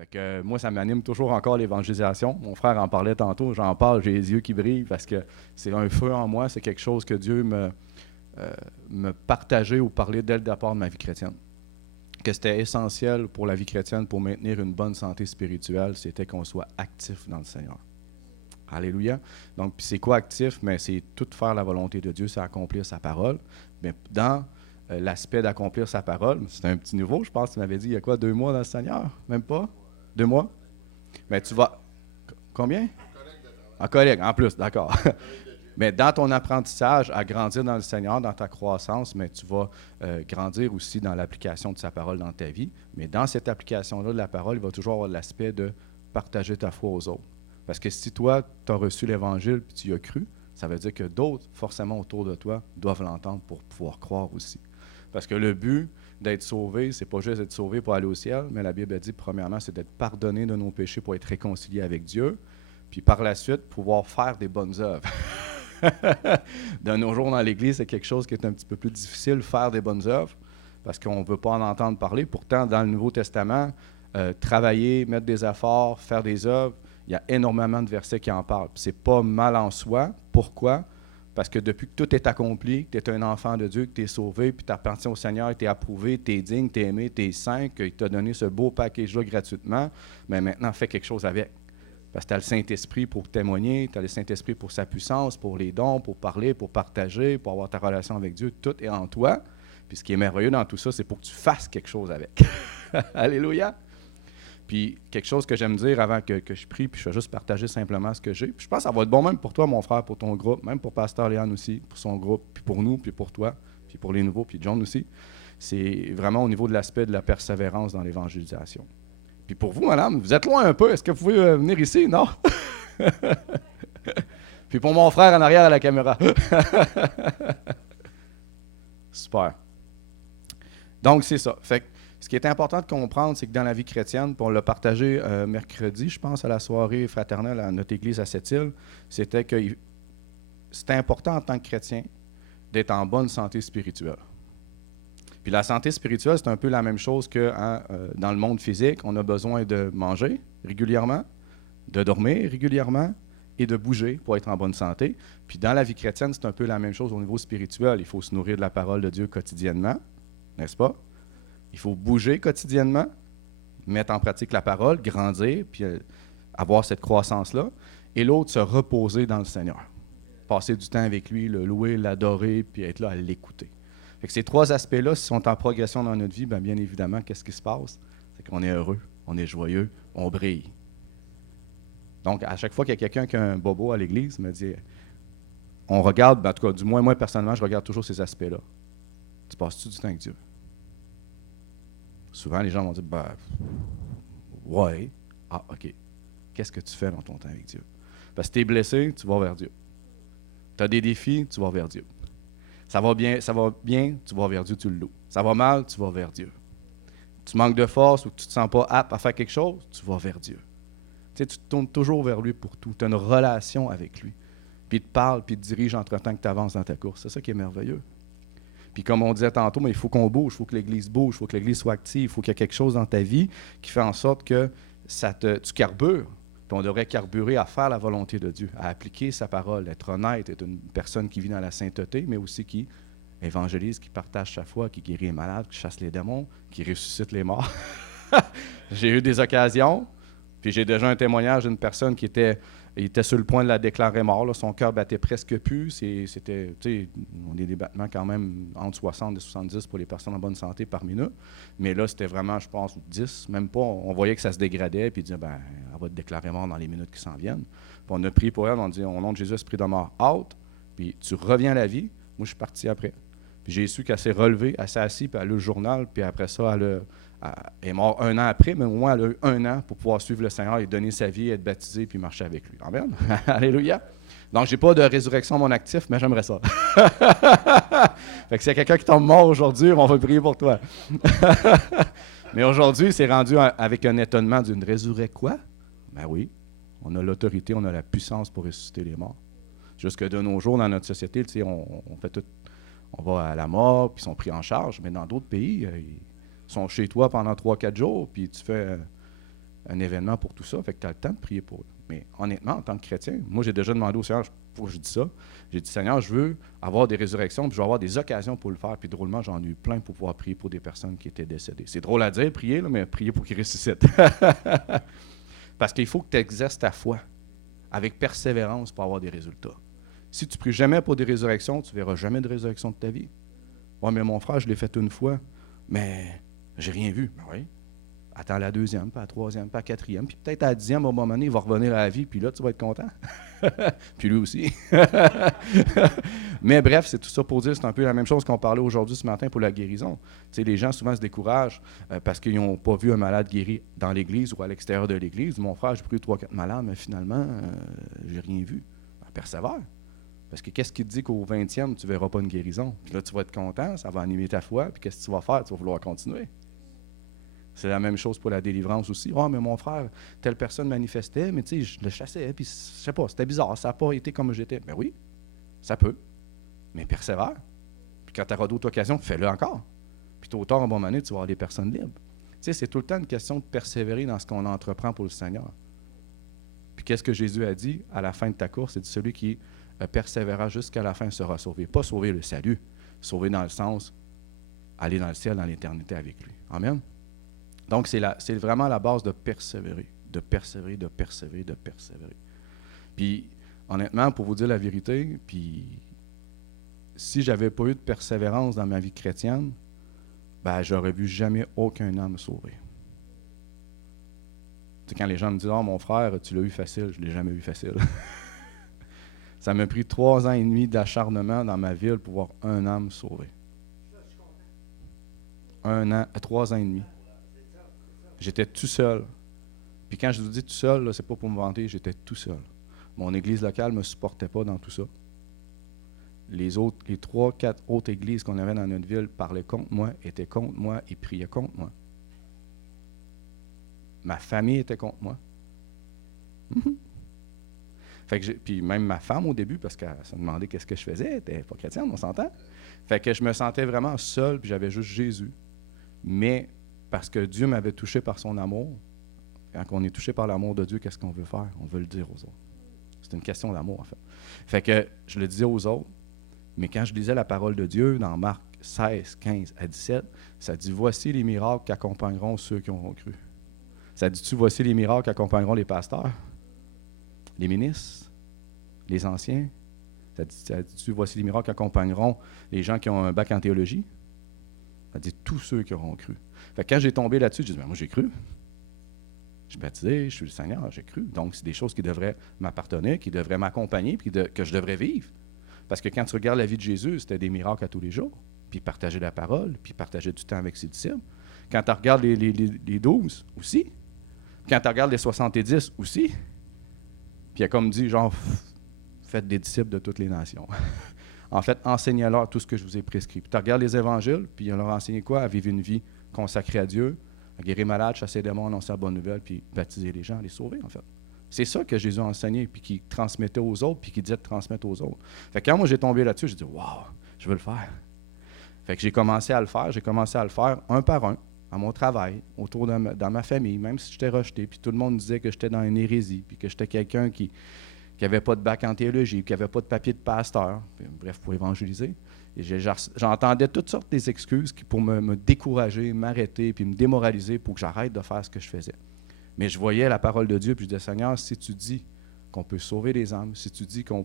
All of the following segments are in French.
Fait que moi, ça m'anime toujours encore l'évangélisation. Mon frère en parlait tantôt, j'en parle, j'ai les yeux qui brillent parce que c'est un feu en moi, c'est quelque chose que Dieu me partageait ou parlait dès le départ de ma vie chrétienne. Que c'était essentiel pour la vie chrétienne, pour maintenir une bonne santé spirituelle, c'était qu'on soit actif dans le Seigneur. Alléluia. Donc, puis c'est quoi actif? Mais c'est tout faire la volonté de Dieu, c'est accomplir sa parole. Mais dans l'aspect d'accomplir sa parole, c'est un petit nouveau, je pense que tu m'avais dit, il y a quoi, 2 mois dans le Seigneur? Même pas? 2 mois? Mais tu vas... Combien? En collègue, en plus, d'accord. Mais dans ton apprentissage à grandir dans le Seigneur, dans ta croissance, mais tu vas grandir aussi dans l'application de sa parole dans ta vie. Mais dans cette application-là de la parole, il va toujours avoir l'aspect de partager ta foi aux autres. Parce que si toi, tu as reçu l'Évangile et tu y as cru, ça veut dire que d'autres, forcément autour de toi, doivent l'entendre pour pouvoir croire aussi. Parce que le but d'être sauvé, c'est pas juste d'être sauvé pour aller au ciel, mais la Bible dit, premièrement, c'est d'être pardonné de nos péchés pour être réconcilié avec Dieu, puis par la suite, pouvoir faire des bonnes œuvres. De nos jours dans l'Église, c'est quelque chose qui est un petit peu plus difficile, faire des bonnes œuvres, parce qu'on ne veut pas en entendre parler. Pourtant, dans le Nouveau Testament, travailler, mettre des efforts, faire des œuvres, il y a énormément de versets qui en parlent. Ce n'est pas mal en soi. Pourquoi? Parce que depuis que tout est accompli, que tu es un enfant de Dieu, que tu es sauvé, puis tu appartiens au Seigneur, tu es approuvé, tu es digne, tu es aimé, tu es saint, qu'il t'a donné ce beau package-là gratuitement, mais maintenant, fais quelque chose avec. Parce que tu as le Saint-Esprit pour témoigner, tu as le Saint-Esprit pour sa puissance, pour les dons, pour parler, pour partager, pour avoir ta relation avec Dieu. Tout est en toi. Puis ce qui est merveilleux dans tout ça, c'est pour que tu fasses quelque chose avec. Alléluia! Puis quelque chose que j'aime dire avant que je prie, puis je vais juste partager simplement ce que j'ai. Puis je pense que ça va être bon même pour toi, mon frère, pour ton groupe, même pour Pasteur Léon aussi, pour son groupe, puis pour nous, puis pour toi, puis pour les nouveaux, puis John aussi. C'est vraiment au niveau de l'aspect de la persévérance dans l'évangélisation. Puis pour vous, madame, vous êtes loin un peu. Est-ce que vous pouvez venir ici? Non? Puis pour mon frère en arrière à la caméra. Super. Donc, c'est ça. Fait que ce qui est important de comprendre, c'est que dans la vie chrétienne, puis on l'a partagé mercredi, je pense, à la soirée fraternelle à notre église à Sept-Îles, c'était que c'était important en tant que chrétien d'être en bonne santé spirituelle. Puis la santé spirituelle, c'est un peu la même chose que dans le monde physique. On a besoin de manger régulièrement, de dormir régulièrement et de bouger pour être en bonne santé. Puis dans la vie chrétienne, c'est un peu la même chose au niveau spirituel. Il faut se nourrir de la parole de Dieu quotidiennement, n'est-ce pas? Il faut bouger quotidiennement, mettre en pratique la parole, grandir, puis avoir cette croissance-là. Et l'autre, se reposer dans le Seigneur. Passer du temps avec lui, le louer, l'adorer, puis être là à l'écouter. Fait que ces trois aspects-là, s'ils sont en progression dans notre vie, bien évidemment, qu'est-ce qui se passe? C'est qu'on est heureux, on est joyeux, on brille. Donc, à chaque fois qu'il y a quelqu'un qui a un bobo à l'église, il me dit, on regarde, en tout cas, du moins, moi, personnellement, je regarde toujours ces aspects-là. Tu passes-tu du temps avec Dieu? Souvent, les gens vont dire, ouais. Ah, OK. Qu'est-ce que tu fais dans ton temps avec Dieu? Parce que tu es blessé, tu vas vers Dieu. Tu as des défis, tu vas vers Dieu. Ça va bien, tu vas vers Dieu, tu le loues. Ça va mal, tu vas vers Dieu. Tu manques de force ou que tu ne te sens pas apte à faire quelque chose, tu vas vers Dieu. Tu sais, tu te tournes toujours vers lui pour tout. Tu as une relation avec lui. Puis il te parle, puis il te dirige entre-temps que tu avances dans ta course. C'est ça qui est merveilleux. Puis comme on disait tantôt, mais il faut qu'on bouge, il faut que l'Église bouge, il faut que l'Église soit active, il faut qu'il y ait quelque chose dans ta vie qui fait en sorte que tu carbures. Puis on devrait carburer à faire la volonté de Dieu, à appliquer sa parole, être honnête, être une personne qui vit dans la sainteté, mais aussi qui évangélise, qui partage sa foi, qui guérit les malades, qui chasse les démons, qui ressuscite les morts. J'ai eu des occasions, puis j'ai déjà un témoignage d'une personne qui était sur le point de la déclarer mort. Là. Son cœur battait presque plus. C'était, on a des battements quand même entre 60 et 70 pour les personnes en bonne santé par minute. Mais là, c'était vraiment, je pense, 10, même pas. On voyait que ça se dégradait, puis il disait, elle va te déclarer mort dans les minutes qui s'en viennent. Puis on a prié pour elle, on a dit, au nom de Jésus, esprit de mort, out, puis tu reviens à la vie. Moi, je suis parti après. Puis j'ai su qu'elle s'est relevée, elle s'est assise, puis elle a lu le journal, puis après ça, elle est morte 1 an après, mais au moins elle a eu 1 an pour pouvoir suivre le Seigneur et donner sa vie, être baptisée, puis marcher avec lui. Amen. Alléluia. Donc, je n'ai pas de résurrection à mon actif, mais j'aimerais ça. Fait que s'il y a quelqu'un qui tombe mort aujourd'hui, on va prier pour toi. Mais aujourd'hui, c'est rendu avec un étonnement d'une résurrection. Quoi? Ben oui, on a l'autorité, on a la puissance pour ressusciter les morts. Jusque de nos jours, dans notre société, on fait tout. On va à la mort, puis ils sont pris en charge. Mais dans d'autres pays, ils sont chez toi pendant 3-4 jours, puis tu fais un événement pour tout ça, fait que tu as le temps de prier pour eux. Mais honnêtement, en tant que chrétien, moi, j'ai déjà demandé au Seigneur, pourquoi je dis ça? J'ai dit, Seigneur, je veux avoir des résurrections, puis je veux avoir des occasions pour le faire. Puis drôlement, j'en ai eu plein pour pouvoir prier pour des personnes qui étaient décédées. C'est drôle à dire, prier, là, mais prier pour qu'ils ressuscitent. Parce qu'il faut que tu exerces ta foi avec persévérance pour avoir des résultats. Si tu ne pries jamais pour des résurrections, tu ne verras jamais de résurrection de ta vie. Oui, mais mon frère, je l'ai fait une fois, mais j'ai rien vu. Ben oui. Attends la deuxième, pas la troisième, pas la quatrième, puis peut-être à la dixième, au moment donné, il va revenir à la vie, puis là, tu vas être content. Puis lui aussi. Mais bref, c'est tout ça pour dire, c'est un peu la même chose qu'on parlait aujourd'hui ce matin pour la guérison. Tu sais, les gens souvent se découragent parce qu'ils n'ont pas vu un malade guéri dans l'église ou à l'extérieur de l'église. Mon frère, j'ai pris 3-4 malades, mais finalement, j'ai rien vu. Ben, persévère. Parce que qu'est-ce qui te dit qu'au 20e, tu ne verras pas une guérison? Puis là, tu vas être content, ça va animer ta foi, puis qu'est-ce que tu vas faire? Tu vas vouloir continuer. C'est la même chose pour la délivrance aussi. « Ah, mais mon frère, telle personne manifestait, mais tu sais, je le chassais, puis je sais pas, c'était bizarre, ça n'a pas été comme j'étais. » Ben oui, ça peut, mais persévère. Puis quand tu auras d'autres occasions, fais-le encore. Puis tôt ou tard, à un moment donné, tu vas avoir des personnes libres. Tu sais, c'est tout le temps une question de persévérer dans ce qu'on entreprend pour le Seigneur. Puis qu'est-ce que Jésus a dit à la fin de ta course? C'est celui qui persévérera jusqu'à la fin sera sauvé. Pas sauver le salut, sauver dans le sens, aller dans le ciel, dans l'éternité avec lui. Amen. Donc, c'est vraiment la base de persévérer, de persévérer, de persévérer, de persévérer. Puis, honnêtement, pour vous dire la vérité, puis si je n'avais pas eu de persévérance dans ma vie chrétienne, ben, j'aurais vu jamais aucun âme sauvé. Tu sais, quand les gens me disent « Ah, mon frère, tu l'as eu facile », je ne l'ai jamais eu facile. Ça m'a pris 3 ans et demi d'acharnement dans ma ville pour voir un âme sauvé. 3 ans et demi. J'étais tout seul. Puis quand je vous dis tout seul, là, c'est pas pour me vanter, j'étais tout seul. Mon église locale ne me supportait pas dans tout ça. Les 3-4 autres églises qu'on avait dans notre ville parlaient contre moi, étaient contre moi et priaient contre moi. Ma famille était contre moi. Fait que puis même ma femme au début, parce qu'elle se demandait qu'est-ce que je faisais, elle n'était pas chrétienne, on s'entend. Fait que je me sentais vraiment seul, puis j'avais juste Jésus. Mais parce que Dieu m'avait touché par son amour, quand on est touché par l'amour de Dieu, qu'est-ce qu'on veut faire? On veut le dire aux autres. C'est une question d'amour, en fait. Fait que je le disais aux autres, mais quand je lisais la parole de Dieu dans Marc 16, 15 à 17, ça dit « Voici les miracles qui accompagneront ceux qui auront cru ». Ça dit-tu « Voici les miracles qui accompagneront les pasteurs, les ministres, les anciens ». Ça dit-tu « Voici les miracles qui accompagneront les gens qui ont un bac en théologie ». Ça dit « Tous ceux qui auront cru ». Fait que quand j'ai tombé là-dessus, j'ai dit « Moi, j'ai cru. Je suis baptisé, je suis le Seigneur, j'ai cru. » Donc, c'est des choses qui devraient m'appartenir, qui devraient m'accompagner, puis que je devrais vivre. Parce que quand tu regardes la vie de Jésus, c'était des miracles à tous les jours. Puis il partageait la parole, puis il partageait du temps avec ses disciples. Quand tu regardes les 12 aussi. Quand tu regardes les 70 aussi. Puis il a comme dit, genre, faites des disciples de toutes les nations. En fait, enseignez-leur tout ce que je vous ai prescrit. Puis tu regardes les évangiles, puis il leur a enseigné quoi? À vivre une vie consacrée à Dieu, à guérir malade, chasser les démons, annoncer la bonne nouvelle, puis baptiser les gens, les sauver, en fait. C'est ça que Jésus a enseigné, puis qu'il transmettait aux autres, puis qu'il disait de transmettre aux autres. Fait que quand moi j'ai tombé là-dessus, j'ai dit « Wow, je veux le faire ». Fait que j'ai commencé à le faire un par un, à mon travail, dans ma famille, même si j'étais rejeté, puis tout le monde disait que j'étais dans une hérésie, puis que j'étais quelqu'un qui n'avait pas de bac en théologie, qui n'avait pas de papier de pasteur, bref, pour évangéliser. Et j'entendais toutes sortes des excuses pour me décourager, m'arrêter, puis me démoraliser pour que j'arrête de faire ce que je faisais. Mais je voyais la parole de Dieu, puis je disais, Seigneur, si tu dis qu'on peut sauver les âmes, si tu dis qu'on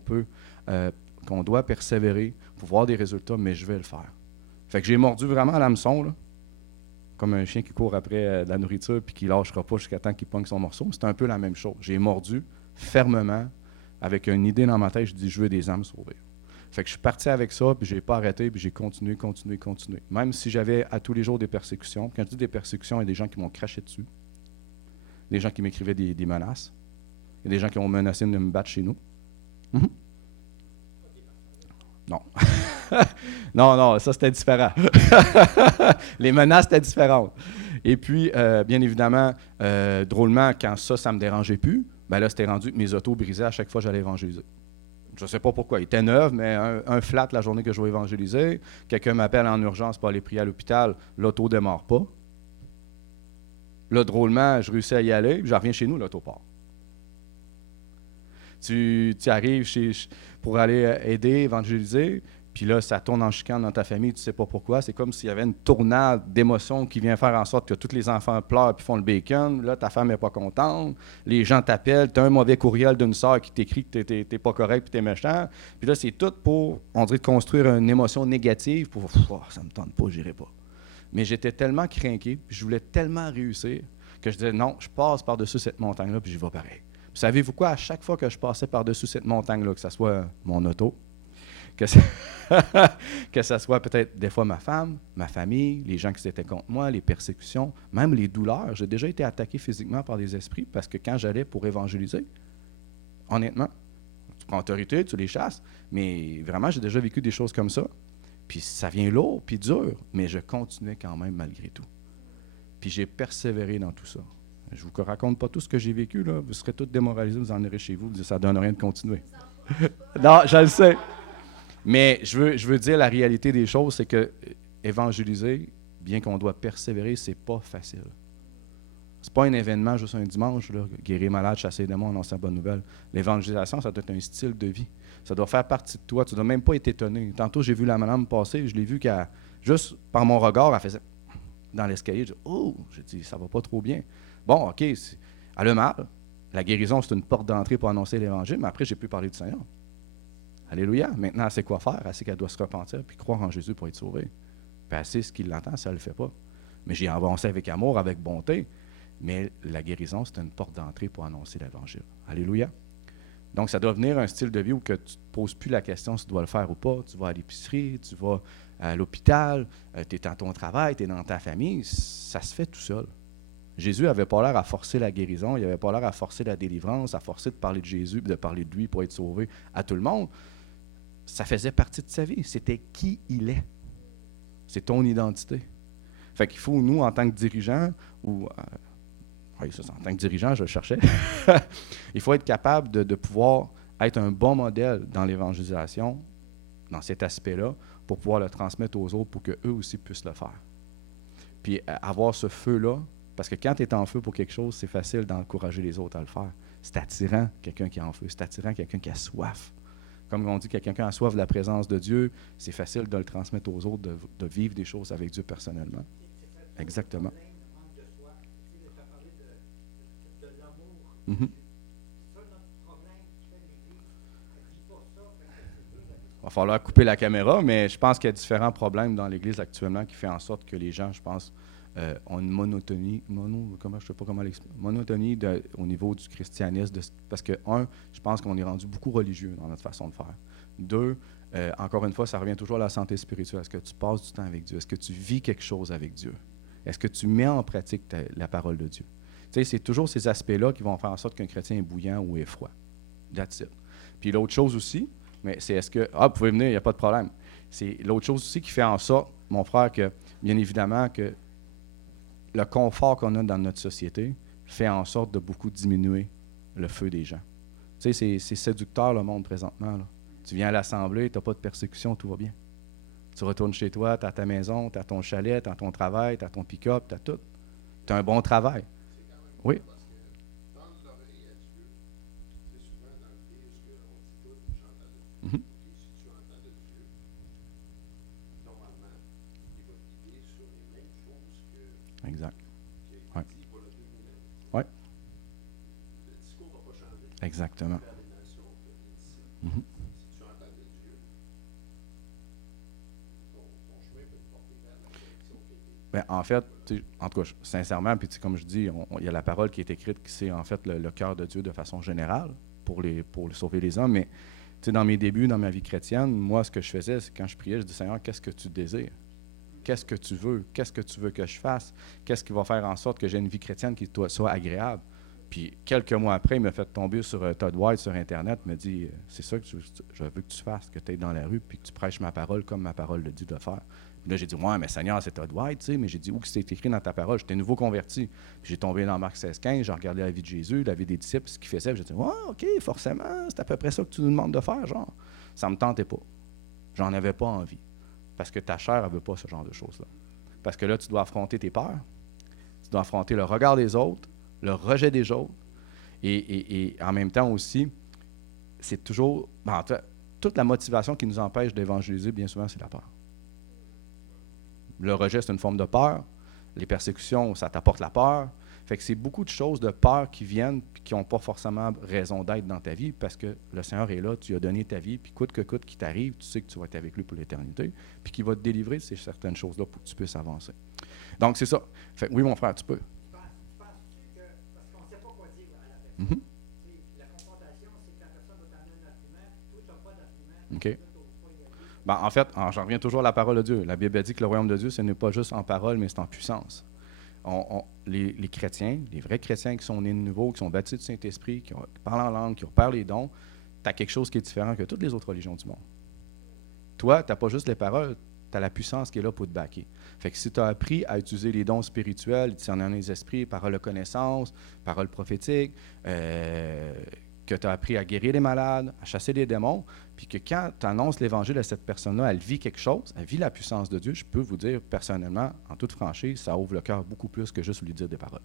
doit persévérer pour voir des résultats, mais je vais le faire. Fait que j'ai mordu vraiment à l'hameçon, là, comme un chien qui court après de la nourriture puis qui ne lâchera pas jusqu'à temps qu'il pogne son morceau. C'est un peu la même chose. J'ai mordu fermement, avec une idée dans ma tête, je dis, je veux des âmes sauvées. Fait que je suis parti avec ça, puis je n'ai pas arrêté, puis j'ai continué. Même si j'avais à tous les jours des persécutions. Quand je dis des persécutions, il y a des gens qui m'ont craché dessus. Des gens qui m'écrivaient des menaces. Il y a des gens qui ont menacé de me battre chez nous. Non. non, ça c'était différent. Les menaces étaient différentes. Et puis, bien évidemment, drôlement, quand ça ne me dérangeait plus, ben là, c'était rendu que mes autos brisaient à chaque fois que j'allais évangéliser. Je ne sais pas pourquoi. Il était neuf, mais un flat la journée que je vais évangéliser. Quelqu'un m'appelle en urgence pour aller prier à l'hôpital, l'auto ne démarre pas. Là, drôlement, je réussis à y aller, puis je reviens chez nous, l'autoport. Tu arrives pour aller aider, évangéliser, puis là, ça tourne en chicane dans ta famille, tu ne sais pas pourquoi. C'est comme s'il y avait une tornade d'émotions qui vient faire en sorte que tous les enfants pleurent puis font le bacon. Là, ta femme n'est pas contente. Les gens t'appellent. Tu as un mauvais courriel d'une sœur qui t'écrit que tu n'es pas correct puis tu es méchant. Puis là, c'est tout pour, on dirait, de construire une émotion négative pour oh, ça ne me tente pas, je n'irai pas. Mais j'étais tellement craqué, je voulais tellement réussir que je disais non, je passe par-dessus cette montagne-là puis j'y vais pareil. Puis savez-vous quoi? À chaque fois que je passais par-dessus cette montagne-là, que ce soit mon auto, que ça soit peut-être des fois ma femme, ma famille, les gens qui étaient contre moi, les persécutions, même les douleurs. J'ai déjà été attaqué physiquement par des esprits parce que quand j'allais pour évangéliser, honnêtement, tu prends autorité, tu les chasses, mais vraiment, j'ai déjà vécu des choses comme ça. Puis ça vient lourd, puis dur, mais je continuais quand même malgré tout. Puis j'ai persévéré dans tout ça. Je ne vous raconte pas tout ce que j'ai vécu, là. Vous serez tous démoralisés, vous en irez chez vous, vous dites, ça ne donne rien de continuer. Non, je le sais. Mais je veux dire la réalité des choses, c'est que évangéliser, bien qu'on doit persévérer, c'est pas facile. C'est pas un événement juste un dimanche, là, guérir malade, chasser les démons, annoncer la bonne nouvelle. L'évangélisation, ça doit être un style de vie. Ça doit faire partie de toi. Tu ne dois même pas être étonné. Tantôt, j'ai vu la madame passer, je l'ai vu qu'elle, juste par mon regard, elle faisait dans l'escalier. J'ai dit, ça va pas trop bien. Bon, OK, elle a mal. La guérison, c'est une porte d'entrée pour annoncer l'Évangile, mais après, j'ai pu parler du Seigneur. Alléluia. Maintenant, elle sait quoi faire. Elle sait qu'elle doit se repentir puis croire en Jésus pour être sauvée. Puis elle sait ce qu'il l'entend, ça ne le fait pas. Mais j'ai avancé avec amour, avec bonté. Mais la guérison, c'est une porte d'entrée pour annoncer l'Évangile. Alléluia. Donc, ça doit devenir un style de vie où que tu ne te poses plus la question si tu dois le faire ou pas. Tu vas à l'épicerie, tu vas à l'hôpital, tu es dans ton travail, tu es dans ta famille. Ça se fait tout seul. Jésus n'avait pas l'air à forcer la guérison, il n'avait pas l'air à forcer la délivrance, à forcer de parler de Jésus, de parler de lui pour être sauvé à tout le monde. Ça faisait partie de sa vie. C'était qui il est. C'est ton identité. Fait qu'il faut, nous, en tant que dirigeants, ou oui, ça, en tant que dirigeant, je le cherchais, il faut être capable de pouvoir être un bon modèle dans l'évangélisation, dans cet aspect-là, pour pouvoir le transmettre aux autres, pour qu'eux aussi puissent le faire. Puis avoir ce feu-là, parce que quand tu es en feu pour quelque chose, c'est facile d'encourager les autres à le faire. C'est attirant, quelqu'un qui est en feu. C'est attirant, quelqu'un qui a soif. Comme on dit, quelqu'un qui a soif de la présence de Dieu, c'est facile de le transmettre aux autres, de vivre des choses avec Dieu personnellement. Exactement. Mm-hmm. Il va falloir couper la caméra, mais je pense qu'il y a différents problèmes dans l'Église actuellement qui font en sorte que les gens, je pense, ont une monotonie, monotonie au niveau du christianisme, parce que, un, je pense qu'on est rendu beaucoup religieux dans notre façon de faire. Deux, encore une fois, ça revient toujours à la santé spirituelle. Est-ce que tu passes du temps avec Dieu? Est-ce que tu vis quelque chose avec Dieu? Est-ce que tu mets en pratique la parole de Dieu? Tu sais, c'est toujours ces aspects-là qui vont faire en sorte qu'un chrétien est bouillant ou est froid. That's it. Puis l'autre chose aussi, mais c'est est-ce que, vous pouvez venir, il n'y a pas de problème. C'est l'autre chose aussi qui fait en sorte, mon frère, que bien évidemment que le confort qu'on a dans notre société fait en sorte de beaucoup diminuer le feu des gens. Tu sais, c'est séducteur le monde présentement, là. Tu viens à l'Assemblée, tu n'as pas de persécution, tout va bien. Tu retournes chez toi, tu as ta maison, tu as ton chalet, tu as ton travail, tu as ton pick-up, tu as tout. Tu as un bon travail. Oui. Mm-hmm. Exact. Oui. Oui. Exactement. Mm-hmm. Bien, en fait, en tout cas, sincèrement, puis comme je dis, il y a la parole qui est écrite qui c'est en fait le cœur de Dieu de façon générale pour sauver les hommes. Mais dans mes débuts, dans ma vie chrétienne, moi, ce que je faisais, c'est quand je priais, je dis Seigneur, qu'est-ce que tu désires? Qu'est-ce que tu veux? Qu'est-ce que tu veux que je fasse? Qu'est-ce qui va faire en sorte que j'ai une vie chrétienne qui soit agréable? Puis quelques mois après, il m'a fait tomber sur Todd White sur Internet, il m'a dit c'est ça que je veux que tu fasses, que tu es dans la rue puis que tu prêches ma parole comme ma parole le dit de faire. Puis là, j'ai dit ouais, mais Seigneur, c'est Todd White, tu sais, mais j'ai dit où que c'est écrit dans ta parole? J'étais nouveau converti. Puis j'ai tombé dans Marc 16,15, j'ai regardé la vie de Jésus, la vie des disciples, ce qu'il faisait, puis j'ai dit ouais, OK, forcément, c'est à peu près ça que tu nous demandes de faire, genre. Ça me tentait pas. J'en avais pas envie. Parce que ta chair, elle veut pas ce genre de choses-là. Parce que là, tu dois affronter tes peurs. Tu dois affronter le regard des autres, le rejet des autres, et en même temps aussi, c'est toujours... En fait, toute la motivation qui nous empêche d'évangéliser, bien souvent, c'est la peur. Le rejet, c'est une forme de peur. Les persécutions, ça t'apporte la peur. Fait que c'est beaucoup de choses de peur qui viennent et qui n'ont pas forcément raison d'être dans ta vie parce que le Seigneur est là, tu lui as donné ta vie, puis coûte que coûte qui t'arrive, tu sais que tu vas être avec lui pour l'éternité, puis qu'il va te délivrer de ces certaines choses-là pour que tu puisses avancer. Donc, c'est ça. Fait que, oui, mon frère, tu peux. Penses-tu que, parce qu'on ne sait pas quoi dire à la personne, la confrontation, c'est que la personne va t'amener un argument, toi, tu n'as pas d'argument, OK. tu n'oses pas y aller. Ben, en fait, j'en reviens toujours à la parole de Dieu. La Bible dit que le royaume de Dieu, ce n'est pas juste en parole, mais c'est en puissance. Les chrétiens, les vrais chrétiens qui sont nés de nouveau, qui sont baptisés du Saint-Esprit, qui parlent en langue, qui repèrent les dons, tu as quelque chose qui est différent que toutes les autres religions du monde. Toi, tu n'as pas juste les paroles, tu as la puissance qui est là pour te backer. Fait que si tu as appris à utiliser les dons spirituels, discernement des esprits, paroles de connaissance, paroles prophétiques, que tu as appris à guérir les malades, à chasser les démons, puis que quand tu annonces l'Évangile à cette personne-là, elle vit quelque chose, elle vit la puissance de Dieu, je peux vous dire personnellement, en toute franchise, ça ouvre le cœur beaucoup plus que juste lui dire des paroles.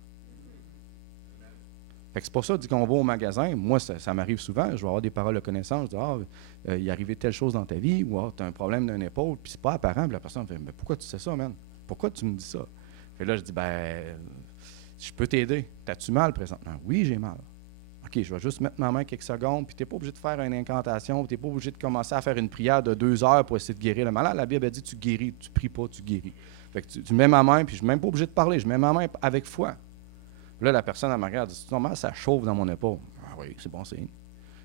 Fait que c'est pour ça, qu'on va au magasin, moi, ça m'arrive souvent, je vais avoir des paroles de connaissance, je dis, il est arrivé telle chose dans ta vie, ou tu as un problème d'une épaule, puis c'est pas apparent, puis la personne me fait, mais pourquoi tu sais ça, man? Pourquoi tu me dis ça? Fait là, je dis, je peux t'aider. T'as-tu mal présentement? Oui, j'ai mal. OK, je vais juste mettre ma main quelques secondes, puis tu n'es pas obligé de faire une incantation, tu n'es pas obligé de commencer à faire une prière de 2 heures pour essayer de guérir le malade. La Bible a dit, tu guéris, tu pries pas, tu guéris. Fait que tu mets ma main, puis je ne suis même pas obligé de parler, je mets ma main avec foi. Là, la personne, elle me regarde, dit, normal, ça chauffe dans mon épaule. Ah oui, c'est bon signe.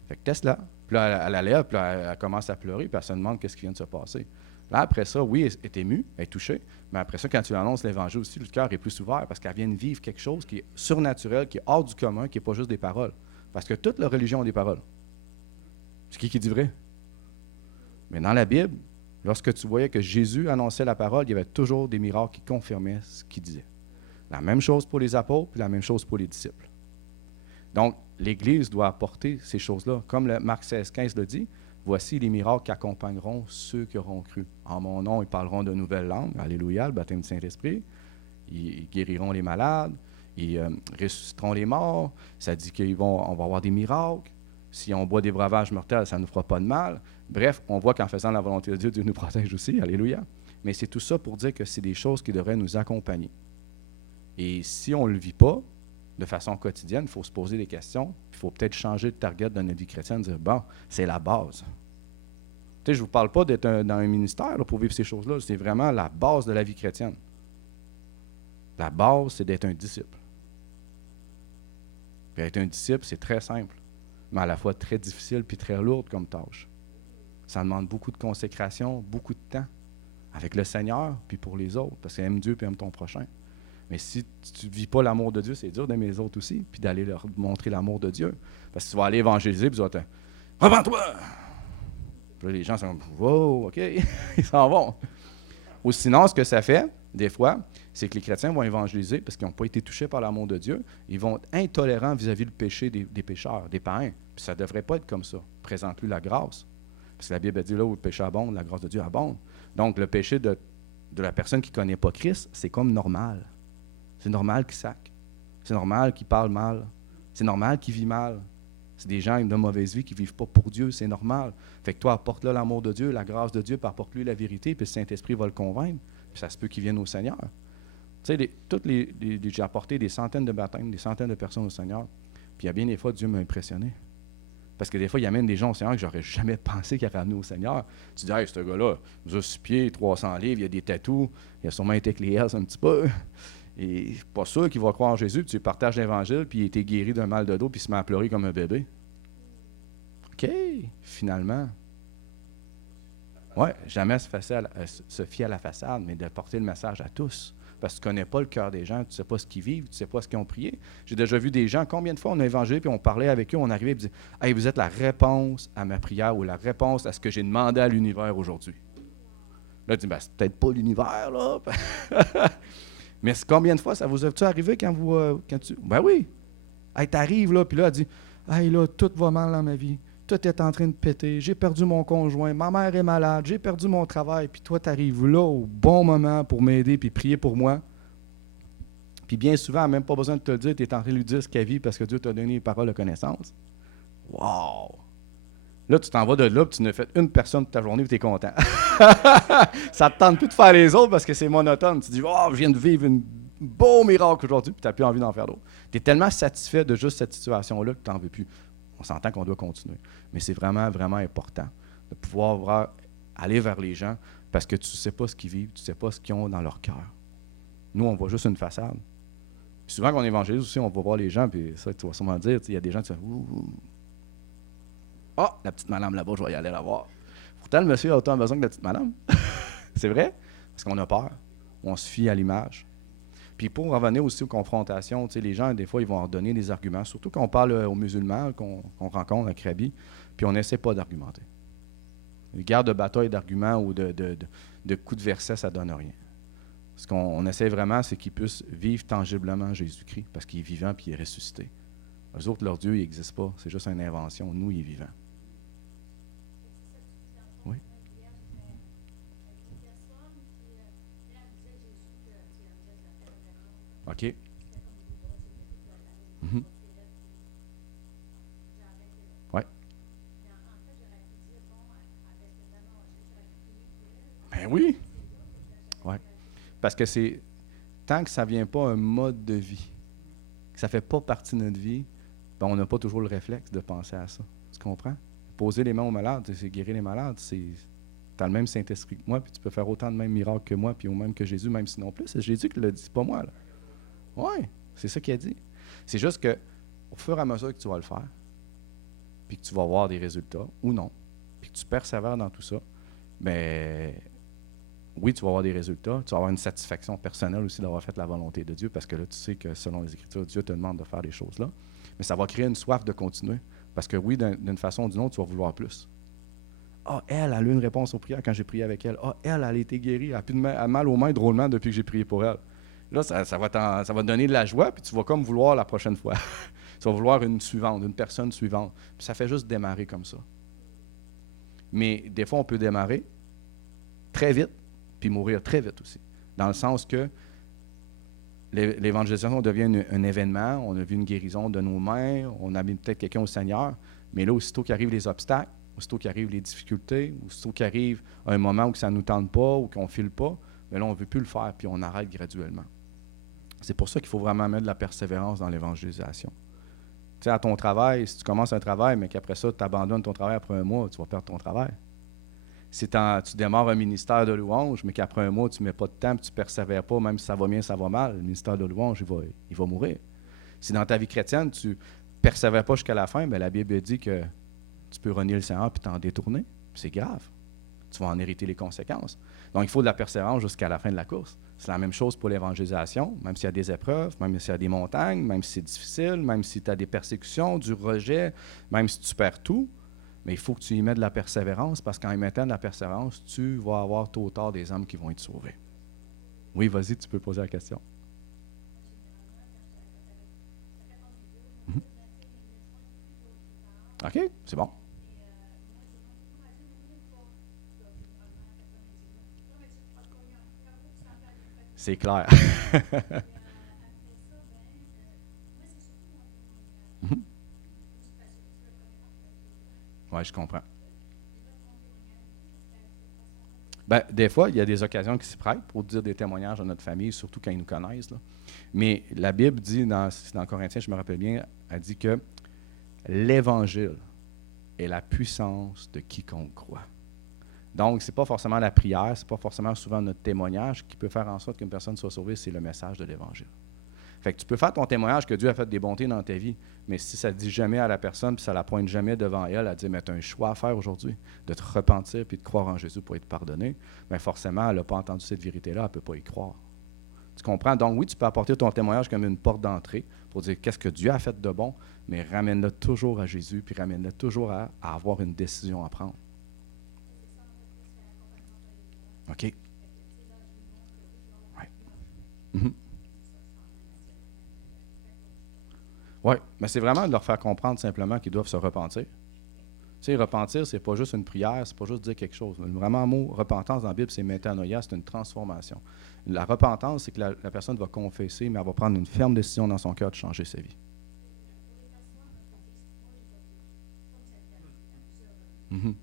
Fait que teste-la. Puis là, elle la lève, puis là, elle commence à pleurer, puis elle se demande qu'est-ce qui vient de se passer. Là, après ça, oui, elle est émue, elle est touchée, mais après ça, quand tu annonces l'Évangile aussi, le cœur est plus ouvert parce qu'elle vient de vivre quelque chose qui est surnaturel, qui est hors du commun, qui n'est pas juste des paroles. Parce que toute la religion a des paroles. C'est qui dit vrai? Mais dans la Bible, lorsque tu voyais que Jésus annonçait la parole, il y avait toujours des miracles qui confirmaient ce qu'il disait. La même chose pour les apôtres, puis la même chose pour les disciples. Donc, l'Église doit apporter ces choses-là. Comme le Marc 16,15 le dit, voici les miracles qui accompagneront ceux qui auront cru. En mon nom, ils parleront de nouvelles langues. Alléluia, le baptême du Saint-Esprit. Ils guériront les malades. Ils ressusciteront les morts. Ça dit qu'on va avoir des miracles. Si on boit des breuvages mortels, ça ne nous fera pas de mal. Bref, on voit qu'en faisant la volonté de Dieu, Dieu nous protège aussi. Alléluia. Mais c'est tout ça pour dire que c'est des choses qui devraient nous accompagner. Et si on ne le vit pas de façon quotidienne, il faut se poser des questions. Il faut peut-être changer de target de notre vie chrétienne, dire, bon, c'est la base. Tu sais, je ne vous parle pas d'être dans un ministère là, pour vivre ces choses-là. C'est vraiment la base de la vie chrétienne. La base, c'est d'être un disciple. Puis être un disciple, c'est très simple, mais à la fois très difficile puis très lourde comme tâche. Ça demande beaucoup de consécration, beaucoup de temps avec le Seigneur puis pour les autres, parce que aime Dieu puis aime ton prochain. Mais si tu ne vis pas l'amour de Dieu, c'est dur d'aimer les autres aussi, puis d'aller leur montrer l'amour de Dieu. Parce que tu vas aller évangéliser, puis tu vas te « Repends-toi! » Puis là, les gens sont « Wow, OK! » Ils s'en vont. Ou sinon, ce que ça fait, des fois, c'est que les chrétiens vont évangéliser parce qu'ils n'ont pas été touchés par l'amour de Dieu. Ils vont être intolérants vis-à-vis du péché des pécheurs, des païens. Puis ça ne devrait pas être comme ça. Présente-lui la grâce. Parce que la Bible dit là où le péché abonde, la grâce de Dieu abonde. Donc, le péché de la personne qui ne connaît pas Christ, c'est comme normal. C'est normal qu'il sac. C'est normal qu'il parle mal. C'est normal qu'il vit mal. C'est des gens de mauvaise vie qui ne vivent pas pour Dieu, c'est normal. Fait que toi, apporte-le l'amour de Dieu, la grâce de Dieu, puis apporte-lui la vérité, puis le Saint-Esprit va le convaincre. Puis ça se peut qu'il vienne au Seigneur. Tu sais, j'ai apporté des centaines de baptêmes, des centaines de personnes au Seigneur. Puis il y a bien des fois, Dieu m'a impressionné. Parce que des fois, il amène des gens au Seigneur que j'aurais jamais pensé qu'il aurait amené au Seigneur. Tu dis, hey, ce gars-là, il a 6 pieds, 300 livres, il y a des tatous, il a sûrement été avec les Hells un petit peu. Et je suis pas sûr qu'il va croire en Jésus, puis tu partages l'Évangile, puis il a été guéri d'un mal de dos, puis il se met à pleurer comme un bébé. OK, finalement. Oui, jamais se fier à la façade, mais de porter le message à tous. Parce que tu ne connais pas le cœur des gens, tu ne sais pas ce qu'ils vivent, tu ne sais pas ce qu'ils ont prié. J'ai déjà vu des gens, combien de fois on a évangélé, puis on parlait avec eux, on arrivait et disait « Hey, vous êtes la réponse à ma prière ou la réponse à ce que j'ai demandé à l'univers aujourd'hui. » Là, tu dis « C'est peut-être pas l'univers, là. » Mais combien de fois ça vous est arrivé quand tu... Ben oui. Hey, t'arrives là, puis là, elle dit « Hey, là, tout va mal dans ma vie. Tout est en train de péter. J'ai perdu mon conjoint. Ma mère est malade. J'ai perdu mon travail. Puis toi, tu arrives là au bon moment pour m'aider puis prier pour moi. » Puis bien souvent, même pas besoin de te le dire, tu es en train de lui dire ce qu'elle vit parce que Dieu t'a donné les paroles de connaissance. Wow! Là, tu t'en vas de là, puis tu ne fais une personne toute ta journée, puis tu es content. Ça ne te tente plus de faire les autres parce que c'est monotone. Tu dis, oh, je viens de vivre un beau miracle aujourd'hui, puis tu n'as plus envie d'en faire d'autres. Tu es tellement satisfait de juste cette situation-là que tu n'en veux plus. On s'entend qu'on doit continuer. Mais c'est vraiment, vraiment important de pouvoir aller vers les gens parce que tu ne sais pas ce qu'ils vivent, tu ne sais pas ce qu'ils ont dans leur cœur. Nous, on voit juste une façade. Puis souvent, quand on évangélise aussi, on va voir les gens, puis ça, tu vas sûrement dire, il y a des gens qui disent, ouh. Ah, la petite madame là-bas, je vais y aller la voir. Pourtant, le monsieur a autant besoin que la petite madame. C'est vrai? Parce qu'on a peur. On se fie à l'image. Puis pour revenir aussi aux confrontations, les gens, des fois, ils vont en donner des arguments, surtout quand on parle aux musulmans qu'on rencontre à Krabi, puis on n'essaie pas d'argumenter. Une guerre de bataille d'arguments ou de coups de verset, ça ne donne rien. Ce qu'on essaie vraiment, c'est qu'ils puissent vivre tangiblement Jésus-Christ, parce qu'il est vivant puis il est ressuscité. Eux autres, leur Dieu, il n'existe pas. C'est juste une invention. Nous, il est vivant. Oui. OK. Mm-hmm. Oui. Ben oui. Oui. Parce que c'est tant que ça ne vient pas un mode de vie, que ça ne fait pas partie de notre vie, ben on n'a pas toujours le réflexe de penser à ça. Tu comprends? Poser les mains aux malades, c'est guérir les malades. Tu as le même Saint-Esprit que moi, puis tu peux faire autant de mêmes miracles que moi, puis au même que Jésus, même sinon plus. C'est Jésus qui l'a dit, c'est pas moi. Oui, c'est ça qu'il a dit. C'est juste que au fur et à mesure que tu vas le faire, puis que tu vas voir des résultats, ou non, puis que tu persévères dans tout ça, bien, oui, tu vas avoir des résultats, tu vas avoir une satisfaction personnelle aussi d'avoir fait la volonté de Dieu, parce que là, tu sais que selon les Écritures, Dieu te demande de faire des choses-là. Mais ça va créer une soif de continuer, parce que oui, d'une façon ou d'une autre, tu vas vouloir plus. Ah, elle a eu une réponse aux prières quand j'ai prié avec elle. Ah, elle a été guérie, elle a plus de mal aux mains drôlement depuis que j'ai prié pour elle. Là, ça va te donner de la joie, puis tu vas comme vouloir la prochaine fois. Tu vas vouloir une suivante, une personne suivante. Puis ça fait juste démarrer comme ça. Mais des fois, on peut démarrer très vite, puis mourir très vite aussi. Dans le sens que l'évangélisation devient un événement, on a vu une guérison de nos mains, on a mis peut-être quelqu'un au Seigneur, mais là, aussitôt qu'arrivent les obstacles, aussitôt qu'arrivent les difficultés, aussitôt qu'arrive un moment où ça ne nous tente pas ou qu'on ne file pas, mais là, on ne veut plus le faire, puis on arrête graduellement. C'est pour ça qu'il faut vraiment mettre de la persévérance dans l'évangélisation. Tu sais, à ton travail, si tu commences un travail, mais qu'après ça, tu abandonnes ton travail après un mois, tu vas perdre ton travail. Si tu démarres un ministère de louange, mais qu'après un mois, tu ne mets pas de temps, tu ne persévères pas, même si ça va bien, ça va mal, le ministère de louange, il va mourir. Si dans ta vie chrétienne, tu ne persévères pas jusqu'à la fin, bien, la Bible dit que tu peux renier le Seigneur et t'en détourner. C'est grave. Tu vas en hériter les conséquences. Donc, il faut de la persévérance jusqu'à la fin de la course. C'est la même chose pour l'évangélisation, même s'il y a des épreuves, même s'il y a des montagnes, même si c'est difficile, même si tu as des persécutions, du rejet, même si tu perds tout. Mais il faut que tu y mettes de la persévérance, parce qu'en y mettant de la persévérance, tu vas avoir tôt ou tard des âmes qui vont être sauvées. Oui, vas-y, tu peux poser la question. OK, c'est bon. C'est clair. Oui, je comprends. Ben, des fois, il y a des occasions qui s'y prêtent pour dire des témoignages à notre famille, surtout quand ils nous connaissent. Là. Mais la Bible dit, dans Corinthiens, je me rappelle bien, elle dit que l'Évangile est la puissance de quiconque croit. Donc, ce n'est pas forcément la prière, ce n'est pas forcément souvent notre témoignage qui peut faire en sorte qu'une personne soit sauvée, c'est le message de l'Évangile. Fait que tu peux faire ton témoignage que Dieu a fait des bontés dans ta vie, mais si ça ne dit jamais à la personne, puis ça ne la pointe jamais devant elle, à dire, mais tu as un choix à faire aujourd'hui, de te repentir puis de croire en Jésus pour être pardonné, bien forcément, elle n'a pas entendu cette vérité-là, elle ne peut pas y croire. Tu comprends? Donc oui, tu peux apporter ton témoignage comme une porte d'entrée pour dire qu'est-ce que Dieu a fait de bon, mais ramène-le toujours à Jésus, puis ramène-le toujours à avoir une décision à prendre. OK. Ouais. Mm-hmm. Oui, mais c'est vraiment de leur faire comprendre simplement qu'ils doivent se repentir. sais, repentir, c'est pas juste une prière, c'est pas juste dire quelque chose. Vraiment, le mot repentance dans la Bible, c'est métanoïa, c'est une transformation. La repentance, c'est que la personne va confesser, mais elle va prendre une ferme décision dans son cœur de changer sa vie. Mm-hmm.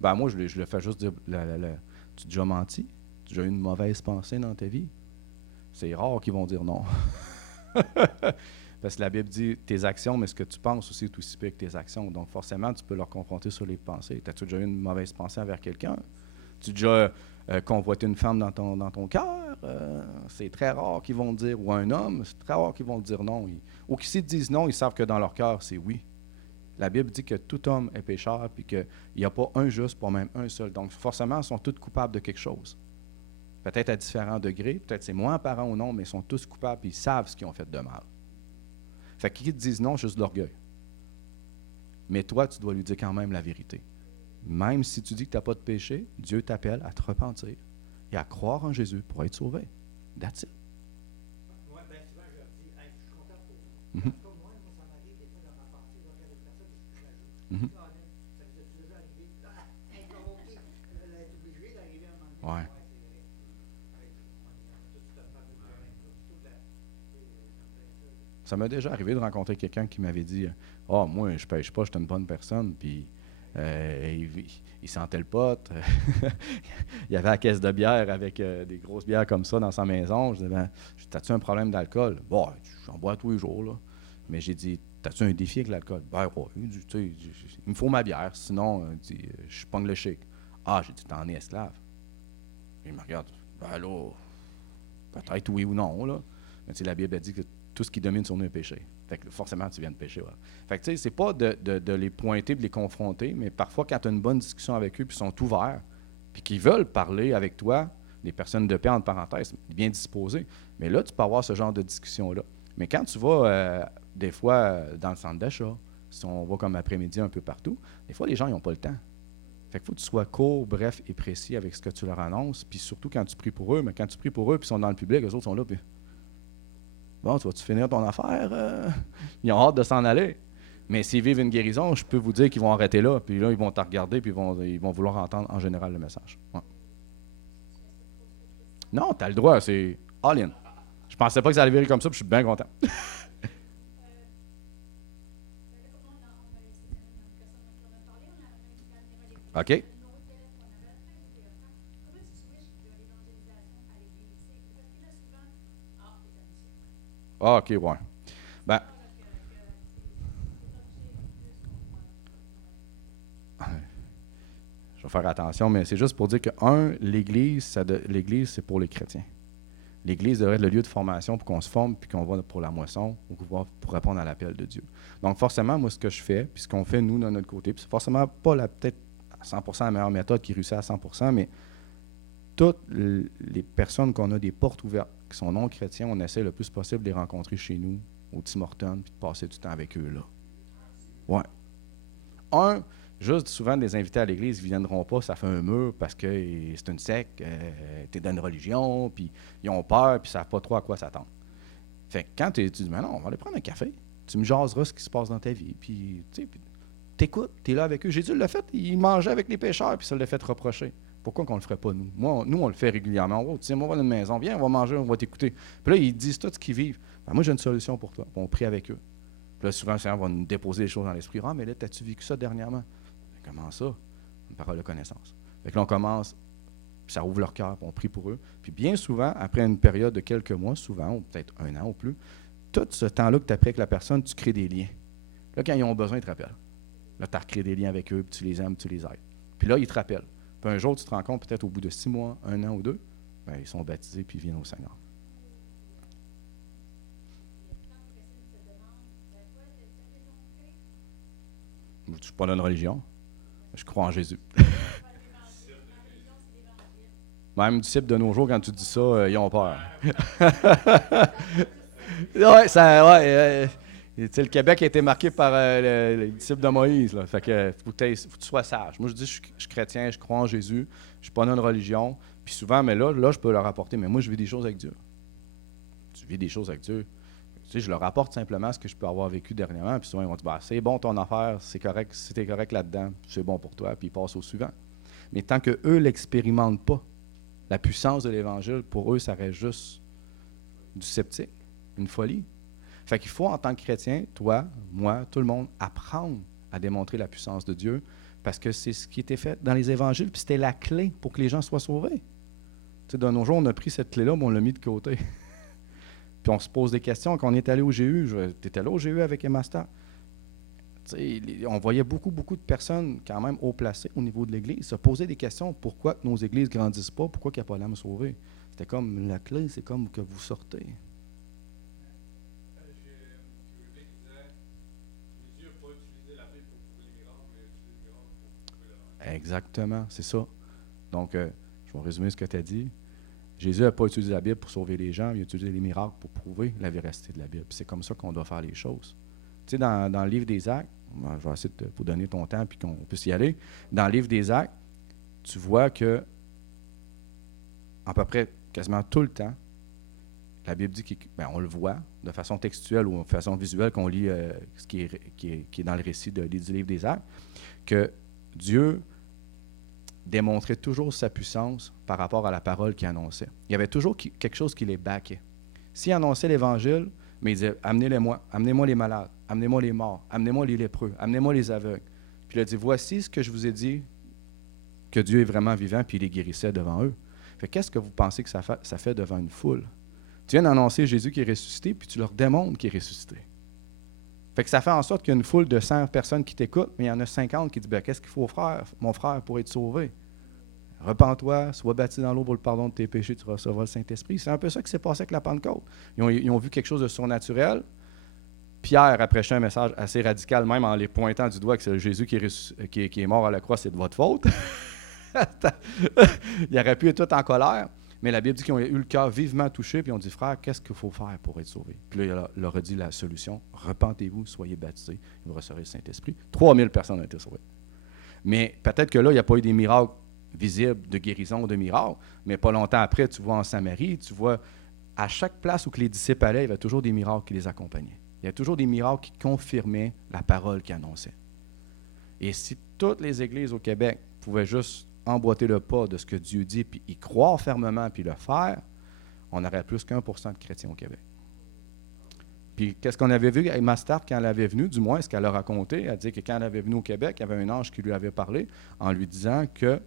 Ben moi, je le fais juste dire, tu as déjà menti? Tu as déjà eu une mauvaise pensée dans ta vie? C'est rare qu'ils vont dire non. Parce que la Bible dit tes actions, mais ce que tu penses aussi est aussi pire que tes actions. Donc forcément, tu peux leur confronter sur les pensées. As-tu déjà eu une mauvaise pensée envers quelqu'un? Tu as déjà convoité une femme dans ton cœur? C'est très rare qu'ils vont dire, ou un homme, c'est très rare qu'ils vont dire non. Ou qu'ils s'ils disent non, ils savent que dans leur cœur, c'est oui. La Bible dit que tout homme est pécheur, puis qu'il n'y a pas un juste, pas même un seul. Donc forcément, ils sont tous coupables de quelque chose. Peut-être à différents degrés, peut-être c'est moins apparent ou non, mais ils sont tous coupables et ils savent ce qu'ils ont fait de mal. Fait qu'ils te disent non, juste de l'orgueil. Mais toi, tu dois lui dire quand même la vérité. Même si tu dis que tu n'as pas de péché, Dieu t'appelle à te repentir et à croire en Jésus pour être sauvé. That's it. Moi, bien souvent, je leur dis, hey, je suis content pour vous. Mm-hmm. Comme moi, ça m'arrive des fois de repentir, donc il y a des personnes qui se la jouent. Mm-hmm. Ça vous est déjà arrivé? Être obligé d'arriver à un moment donné. Ouais. Ça m'est déjà arrivé de rencontrer quelqu'un qui m'avait dit « Ah, moi, je pêche pas, je suis une bonne personne. » Puis il sentait le pote. Il y avait la caisse de bière avec des grosses bières comme ça dans sa maison. Je disais « T'as-tu un problème d'alcool? » Bon, j'en bois tous les jours, là. Mais j'ai dit « T'as-tu un défi avec l'alcool? » Ben, ouais, il me faut ma bière, sinon, je pogne le chic. Ah, j'ai dit « T'en es esclave. » Il me regarde. Ben là, peut-être oui ou non, là. Mais la Bible a dit que tout ce qui domine sur nous est péché. Fait que forcément, tu viens de pécher. Voilà. Fait que tu sais, c'est pas de les pointer, de les confronter, mais parfois, quand tu as une bonne discussion avec eux, puis ils sont ouverts, puis qu'ils veulent parler avec toi, des personnes de paix, entre parenthèses, bien disposées, mais là, tu peux avoir ce genre de discussion-là. Mais quand tu vas, des fois, dans le centre d'achat, si on va comme après-midi un peu partout, des fois, les gens, ils n'ont pas le temps. Fait qu'il faut que tu sois court, bref et précis avec ce que tu leur annonces, puis surtout quand tu pries pour eux, mais quand tu pries pour eux, puis ils sont dans le public, eux autres sont là, puis bon, tu vas-tu finir ton affaire? Ils ont hâte de s'en aller. Mais s'ils vivent une guérison, je peux vous dire qu'ils vont arrêter là, puis là, ils vont te regarder, puis ils vont vouloir entendre en général le message. Ouais. Non, tu as le droit, c'est all-in. Je pensais pas que ça allait virer comme ça, puis je suis bien content. OK? Ah, OK, ouais. Ben, je vais faire attention, mais c'est juste pour dire que, l'Église, c'est pour les chrétiens. L'Église devrait être le lieu de formation pour qu'on se forme, puis qu'on va pour la moisson, ou pour répondre à l'appel de Dieu. Donc, forcément, moi, ce que je fais, puis ce qu'on fait, nous, de notre côté, puis c'est forcément pas peut-être à 100% la meilleure méthode qui réussit à 100%, mais toutes les personnes qu'on a des portes ouvertes, qui sont non chrétiens, on essaie le plus possible de les rencontrer chez nous, au Tim Hortons, puis de passer du temps avec eux là. Ouais. Juste souvent, des invités à l'église, ils ne viendront pas, ça fait un mur parce que c'est une secte, tu es dans une religion, puis ils ont peur, puis ils ne savent pas trop à quoi s'attendre. Fait que quand tu dis, mais non, on va aller prendre un café, tu me jaseras ce qui se passe dans ta vie, puis tu t'écoutes, tu es là avec eux. Jésus l'a fait, il mangeait avec les pécheurs, puis ça l'a fait reprocher. Pourquoi qu'on ne le ferait pas, nous? Nous, on le fait régulièrement. Oh, tiens, on va dans une maison, viens, on va manger, on va t'écouter. Puis là, ils disent tout ce qu'ils vivent. Ben, moi, j'ai une solution pour toi. Puis on prie avec eux. Puis là, souvent, le Seigneur va nous déposer les choses dans l'esprit. Ah, mais là, t'as-tu vécu ça dernièrement? Ben, comment ça? Une parole de connaissance. Fait que là, on commence, puis ça ouvre leur cœur, puis on prie pour eux. Puis bien souvent, après une période de quelques mois, souvent, ou peut-être 1 an ou plus, tout ce temps-là que tu as pris avec la personne, tu crées des liens. Là, quand ils ont besoin, ils te rappellent. Là, tu as recréé des liens avec eux, puis tu les aimes, tu les aides. Puis là, ils te rappellent. Puis un jour, tu te rends compte, peut-être au bout de 6 mois, 1 an ou 2, ben, ils sont baptisés puis ils viennent au Seigneur. Je ne suis pas dans une religion. Je crois en Jésus. Même disciples de nos jours, quand tu dis ça, ils ont peur. Le Québec a été marqué par les disciples de Moïse. Là. Fait que faut que tu sois sage. Moi, je dis, je suis chrétien, je crois en Jésus, je ne suis pas dans une religion. Puis souvent, mais là, je peux leur apporter, mais moi, je vis des choses avec Dieu. Tu vis des choses avec Dieu. Tu sais, je leur apporte simplement ce que je peux avoir vécu dernièrement, puis souvent ils vont dire « c'est bon ton affaire, c'est correct, si t'es correct là-dedans, c'est bon pour toi », puis ils passent au suivant. Mais tant qu'eux ne l'expérimentent pas, la puissance de l'Évangile, pour eux, ça reste juste du sceptique, une folie. Fait qu'il faut, en tant que chrétien, toi, moi, tout le monde, apprendre à démontrer la puissance de Dieu, parce que c'est ce qui était fait dans les Évangiles, puis c'était la clé pour que les gens soient sauvés. Tu sais, de nos jours, on a pris cette clé-là, mais on l'a mis de côté. Puis on se pose des questions. Quand on est allé au GU, tu étais là au GU avec Emma Star. On voyait beaucoup de personnes quand même haut placées au niveau de l'Église se poser des questions. Pourquoi nos églises ne grandissent pas? Pourquoi il n'y a pas l'âme sauvée? C'était comme la clé, c'est comme que vous sortez. Exactement, c'est ça. Donc, je vais résumer ce que tu as dit. Jésus n'a pas utilisé la Bible pour sauver les gens, il a utilisé les miracles pour prouver la véracité de la Bible. C'est comme ça qu'on doit faire les choses. Tu sais, dans le livre des Actes, je vais essayer de vous donner ton temps puis qu'on puisse y aller. Dans le livre des Actes, tu vois que, à peu près quasiment tout le temps, la Bible dit qu'on le voit de façon textuelle ou de façon visuelle, qu'on lit ce qui est dans le récit du livre des Actes, que Dieu démontrait toujours sa puissance par rapport à la parole qu'il annonçait. Il y avait toujours quelque chose qui les baquait. S'il annonçait l'Évangile, mais il disait « Amenez-les-moi, amenez-moi les malades, amenez-moi les morts, amenez-moi les lépreux, amenez-moi les aveugles. » Puis il a dit « Voici ce que je vous ai dit, que Dieu est vraiment vivant, puis il les guérissait devant eux. » Fait qu'est-ce que vous pensez que ça fait devant une foule? Tu viens d'annoncer Jésus qui est ressuscité, puis tu leur démontres qu'il est ressuscité. Fait que ça fait en sorte qu'il y a une foule de 100 personnes qui t'écoutent, mais il y en a 50 qui disent « Qu'est-ce qu'il faut faire, mon frère, pour être sauvé? » Repends-toi, sois baptisé dans l'eau pour le pardon de tes péchés, tu recevras le Saint-Esprit. C'est un peu ça qui s'est passé avec la Pentecôte. Ils ont vu quelque chose de surnaturel. Pierre a prêché un message assez radical, même en les pointant du doigt que c'est Jésus qui est mort à la croix, c'est de votre faute. Il aurait pu être tout en colère, mais la Bible dit qu'ils ont eu le cœur vivement touché, puis ils ont dit, frère, qu'est-ce qu'il faut faire pour être sauvé? Puis là, il leur a dit la solution, repentez-vous, soyez baptisés, vous recevrez le Saint-Esprit. 3000 personnes ont été sauvées. Mais peut-être que là, il n'y a pas eu des miracles visible de guérison, de miracle, mais pas longtemps après, tu vois en Samarie, tu vois à chaque place où que les disciples allaient, il y avait toujours des miracles qui les accompagnaient. Il y avait toujours des miracles qui confirmaient la parole qu'ils annonçaient. Et si toutes les églises au Québec pouvaient juste emboîter le pas de ce que Dieu dit, puis y croire fermement, puis le faire, on aurait plus qu'1% de chrétiens au Québec. Puis qu'est-ce qu'on avait vu avec Mastart quand elle avait venu, du moins ce qu'elle a raconté, elle dit que quand elle avait venu au Québec, il y avait un ange qui lui avait parlé en lui disant que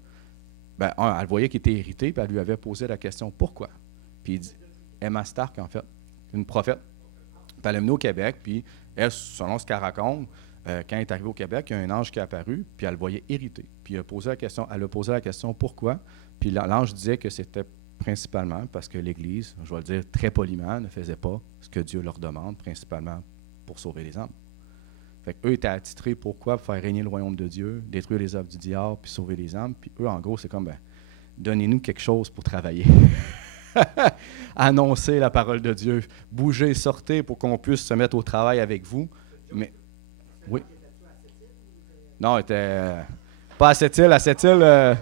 elle voyait qu'il était irrité, puis elle lui avait posé la question « Pourquoi? » Puis il dit, Emma Stark, en fait, une prophète. Puis elle est venue au Québec, puis elle, selon ce qu'elle raconte, quand elle est arrivée au Québec, il y a un ange qui est apparu, puis elle le voyait irrité. Puis elle a posé la question « Pourquoi? » Puis l'ange disait que c'était principalement parce que l'Église, je vais le dire très poliment, ne faisait pas ce que Dieu leur demande, principalement pour sauver les âmes. Fait qu'eux étaient attitrés pourquoi? Pour faire régner le royaume de Dieu, détruire les œuvres du diable, puis sauver les âmes. Puis eux, en gros, c'est comme, donnez-nous quelque chose pour travailler. Annoncer la parole de Dieu. Bougez, sortez pour qu'on puisse se mettre au travail avec vous. Mais, oui. Non, il était pas à cette île. À cette île,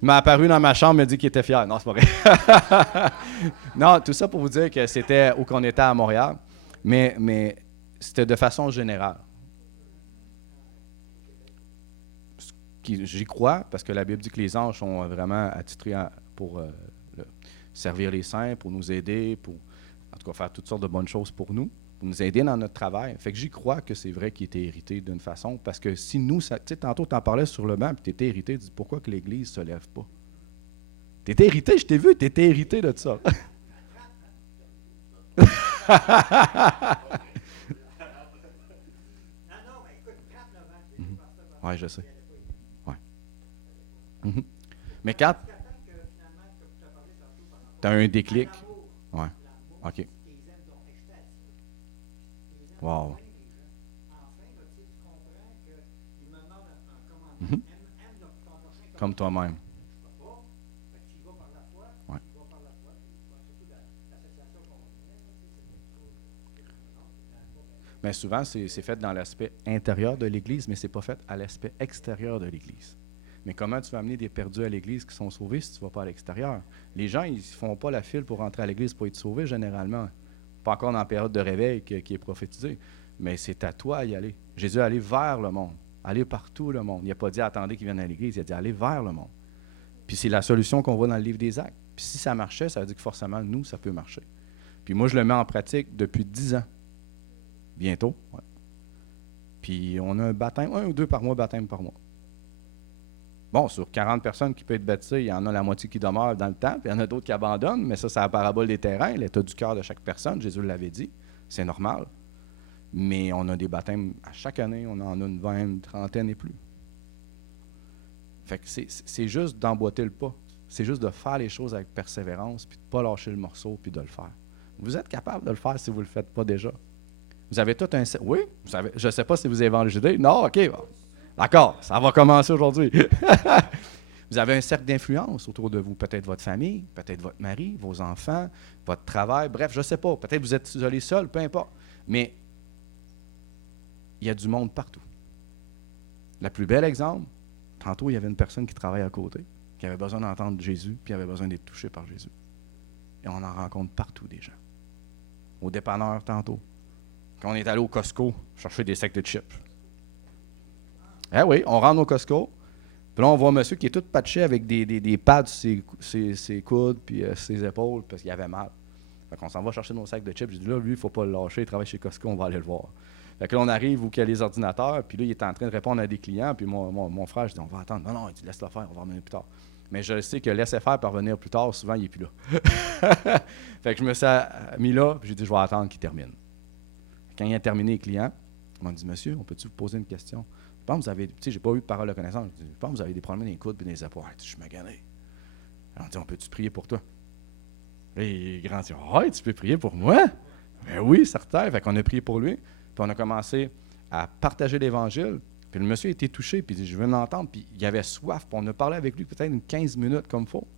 il m'a apparu dans ma chambre, il m'a dit qu'il était fier. Non, c'est pas vrai. Non, tout ça pour vous dire que c'était où qu'on était à Montréal. Mais c'était de façon générale. J'y crois, parce que la Bible dit que les anges sont vraiment attitrés pour servir les saints, pour nous aider, pour en tout cas faire toutes sortes de bonnes choses pour nous aider dans notre travail. Fait que j'y crois que c'est vrai qu'il était hérité d'une façon, parce que si nous, tu sais, tantôt tu en parlais sur le banc, puis tu étais hérité, dis pourquoi que l'Église ne se lève pas? Tu étais hérité, je t'ai vu, tu étais hérité de ça. Oui, je sais. Ouais. Mm-hmm. Mais quand tu as un déclic, ouais. OK. Wow. Mm-hmm. Comme toi-même. Ouais. Mais souvent, c'est fait dans l'aspect intérieur de l'Église, mais ce n'est pas fait à l'aspect extérieur de l'Église. Mais comment tu vas amener des perdus à l'Église qui sont sauvés si tu ne vas pas à l'extérieur? Les gens, ils ne font pas la file pour rentrer à l'Église pour être sauvés, généralement. pas encore dans la période de réveil qui est prophétisée. Mais c'est à toi d'y aller. Jésus est allé vers le monde. Aller partout le monde. Il n'a pas dit attendez qu'il vienne à l'Église, il a dit aller vers le monde. Puis c'est la solution qu'on voit dans le livre des Actes. Puis si ça marchait, ça veut dire que forcément, nous, ça peut marcher. Puis moi, je le mets en pratique depuis 10 ans. Bientôt. Ouais. Puis on a un baptême, 1 ou 2 par mois, baptême par mois. Bon, sur 40 personnes qui peuvent être baptisées, il y en a la moitié qui demeurent dans le temps, puis il y en a d'autres qui abandonnent, mais ça, c'est la parabole des terrains, l'état du cœur de chaque personne, Jésus l'avait dit, c'est normal. Mais on a des baptêmes à chaque année, on en a une 20, une trentaine et plus. Fait que c'est juste d'emboîter le pas. C'est juste de faire les choses avec persévérance, puis de ne pas lâcher le morceau, puis de le faire. Vous êtes capable de le faire si vous ne le faites pas déjà. Vous avez tout un... Oui, je ne sais pas si vous évangélisez. Non, OK. Bon. D'accord, ça va commencer aujourd'hui. Vous avez un cercle d'influence autour de vous. Peut-être votre famille, peut-être votre mari, vos enfants, votre travail. Bref, je ne sais pas. Peut-être vous êtes isolé seul, peu importe. Mais il y a du monde partout. Le plus bel exemple, tantôt, il y avait une personne qui travaille à côté, qui avait besoin d'entendre Jésus, puis avait besoin d'être touché par Jésus. Et on en rencontre partout des gens. Au dépanneur, tantôt. Quand on est allé au Costco, chercher des sacs de chips. Eh oui, on rentre au Costco, puis là, on voit un monsieur qui est tout patché avec des pads sur ses coudes, puis ses épaules, parce qu'il avait mal. Fait qu'on s'en va chercher nos sacs de chips. J'ai dit là, lui, il ne faut pas le lâcher, il travaille chez Costco, on va aller le voir. Fait que là, on arrive où il y a les ordinateurs, puis là, il est en train de répondre à des clients, puis mon frère, je dis, on va attendre. Non, il dit, laisse-le faire, on va revenir plus tard. Mais je sais que laisser faire pour revenir plus tard, souvent, il n'est plus là. Fait que je me suis mis là, puis j'ai dit, je vais attendre qu'il termine. Quand il a terminé les clients, il m'a dit, monsieur, on peut-tu vous poser une question? Je pense que vous avez, tu sais, j'ai pas eu de parole de connaissance. Je pense que vous avez des problèmes dans les coudes et dans les épaules. Je suis magané. On dit, on peut-tu prier pour toi? Et il grand dit, ouais, tu peux prier pour moi? Ben oui, certain. Fait qu'on a prié pour lui. Puis on a commencé à partager l'Évangile. Puis le monsieur a été touché, puis il dit, je veux l'entendre. Puis il avait soif. Puis on a parlé avec lui peut-être une 15 minutes comme il faut.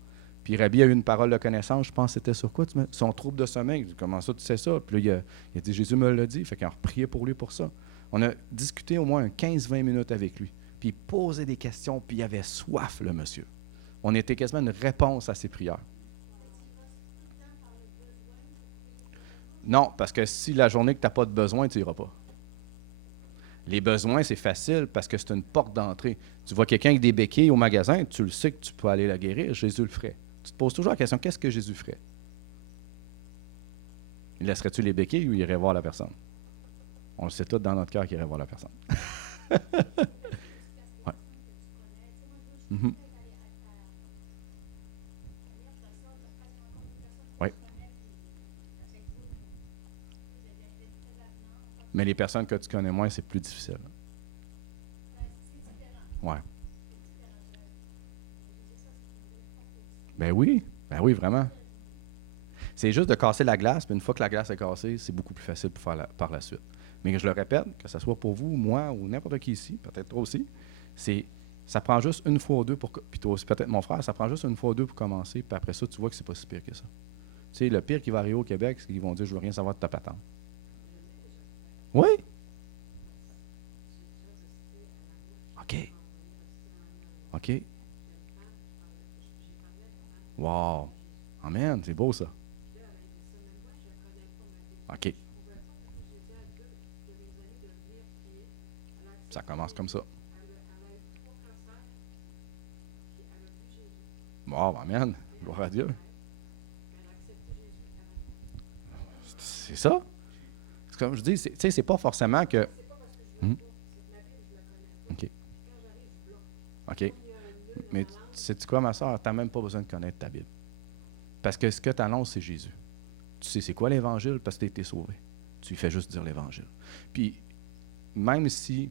Puis Rabbi a eu une parole de connaissance. Je pense que c'était sur quoi? Son trouble de sommeil. Je dis, comment ça, tu sais ça? Puis là, il a dit, Jésus me l'a dit. Fait qu'on a prié pour lui pour ça. On a discuté au moins 15-20 minutes avec lui. Puis il posait des questions, puis il avait soif, le monsieur. On était quasiment une réponse à ses prières. Non, parce que si la journée que tu n'as pas de besoin, tu n'iras pas. Les besoins, c'est facile parce que c'est une porte d'entrée. Tu vois quelqu'un avec des béquilles au magasin, tu le sais que tu peux aller la guérir, Jésus le ferait. Tu te poses toujours la question, qu'est-ce que Jésus ferait? Il laisserait-tu les béquilles ou il irait voir la personne? On le sait tout dans notre cœur qu'il irait voir la personne. Ouais. Mm-hmm. Oui. Mais les personnes que tu connais moins, c'est plus difficile. Ouais. Ben oui, vraiment. C'est juste de casser la glace, mais une fois que la glace est cassée, c'est beaucoup plus facile pour faire par la suite. Mais je le répète, que ce soit pour vous, moi ou n'importe qui ici, peut-être toi aussi, ça prend juste une fois ou deux pour... Puis toi aussi, peut-être mon frère, ça prend juste une fois ou deux pour commencer, puis après ça, tu vois que c'est pas si pire que ça. Tu sais, le pire qui va arriver au Québec, c'est qu'ils vont dire « Je veux rien savoir de ta patente ». Oui. OK. OK. Wow. Amen, c'est beau ça. OK. Ça commence comme ça. Wow, amen. Gloire à Dieu. C'est ça. C'est comme je dis, c'est pas forcément que... OK. OK. Mais sais-tu quoi, ma soeur? Tu n'as même pas besoin de connaître ta Bible. Parce que ce que tu annonces, c'est Jésus. Tu sais c'est quoi l'Évangile parce que tu as été sauvé. Tu lui fais juste dire l'Évangile. Puis, même si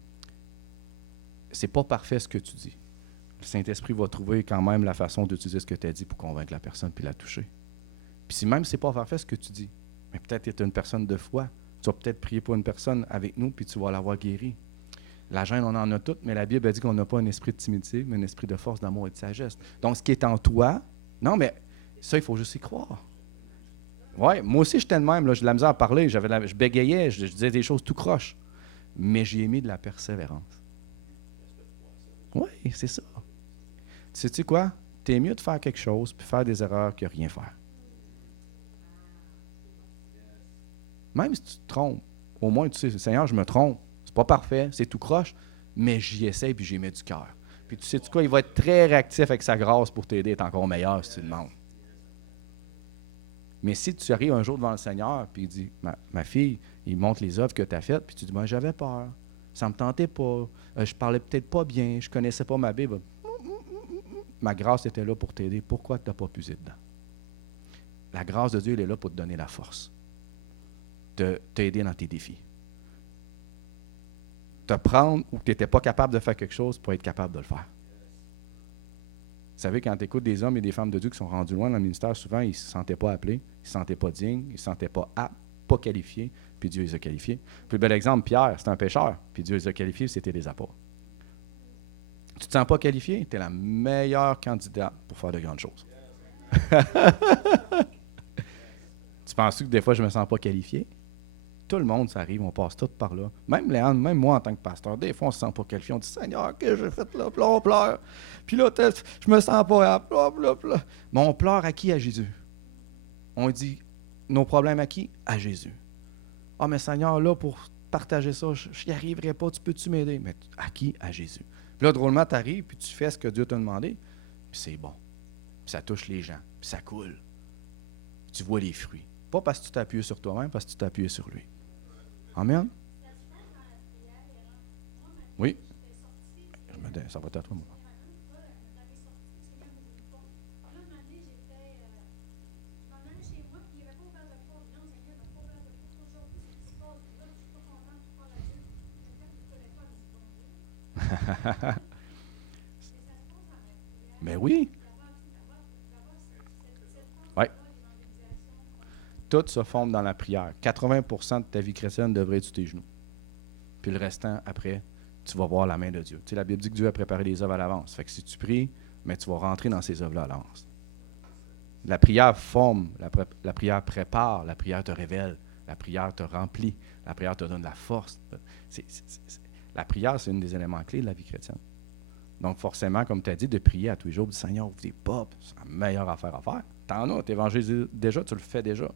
c'est pas parfait ce que tu dis, le Saint-Esprit va trouver quand même la façon d'utiliser ce que tu as dit pour convaincre la personne puis la toucher. Puis si même c'est pas parfait ce que tu dis, mais peut-être tu es une personne de foi, tu vas peut-être prier pour une personne avec nous puis tu vas l'avoir guérie. La gêne, on en a toutes, mais la Bible a dit qu'on n'a pas un esprit de timidité, mais un esprit de force, d'amour et de sagesse. Donc, ce qui est en toi, non, mais ça, il faut juste y croire. Oui, moi aussi, j'étais de même, là, j'ai de la misère à parler, je bégayais, je disais des choses tout croche, mais j'y ai mis de la persévérance. Oui, c'est ça. Tu sais-tu quoi? T'es mieux de faire quelque chose puis faire des erreurs que rien faire. Même si tu te trompes, au moins tu sais, Seigneur, je me trompe. C'est pas parfait, c'est tout croche, mais j'y essaie puis j'y mets du cœur. Puis tu sais quoi, il va être très réactif avec sa grâce pour t'aider à être encore meilleur si tu demandes. Mais si tu arrives un jour devant le Seigneur puis il dit, ma fille, il montre les œuvres que tu as faites, puis tu dis, j'avais peur, ça ne me tentait pas, je parlais peut-être pas bien, je ne connaissais pas ma Bible. Ma grâce était là pour t'aider. Pourquoi tu n'as pas puisé dedans? La grâce de Dieu, elle est là pour te donner la force, de t'aider dans tes défis. Te prendre où tu n'étais pas capable de faire quelque chose pour être capable de le faire. Vous savez, quand tu écoutes des hommes et des femmes de Dieu qui sont rendus loin dans le ministère, souvent, ils ne se sentaient pas appelés, ils ne se sentaient pas dignes, ils ne se sentaient pas aptes, pas qualifiés, puis Dieu les a qualifiés. Plus bel exemple, Pierre, c'était un pécheur, puis Dieu les a qualifiés, c'était des apôtres. Tu ne te sens pas qualifié, tu es la meilleure candidate pour faire de grandes choses. Tu penses que des fois, je ne me sens pas qualifié? Tout le monde, ça arrive, on passe tout par là. Même Léane, même moi en tant que pasteur, des fois, on ne se sent pas qualifié. On dit, Seigneur, que j'ai fait là? Puis là, on pleure. Puis là, je me sens pas apte. Mais on pleure à qui? À Jésus. On dit, nos problèmes à qui? À Jésus. Ah, mais Seigneur, là, pour partager ça, je n'y arriverai pas. Peux-tu m'aider? Mais à qui? À Jésus. Puis là, drôlement, tu arrives, puis tu fais ce que Dieu t'a demandé, puis c'est bon. Puis ça touche les gens, puis ça coule. Puis tu vois les fruits. Pas parce que tu t'es appuyé sur toi-même, parce que tu t'es appuyé sur lui. Amen? Oui. Ça va être à toi, moi. Mais oui. Oui. Tout se forme dans la prière. 80% de ta vie chrétienne devrait être sur tes genoux. Puis le restant, après, tu vas voir la main de Dieu. Tu sais, la Bible dit que Dieu a préparé les œuvres à l'avance. Fait que si tu pries, mais tu vas rentrer dans ces œuvres-là à l'avance. La prière forme, la prière prépare, la prière te révèle, la prière te remplit, la prière te donne la force. La prière, c'est un des éléments clés de la vie chrétienne. Donc forcément, comme tu as dit, de prier à tous les jours, du Seigneur, ouvre des portes, c'est la meilleure affaire à faire. T'en as, tu évangélises déjà, tu le fais déjà.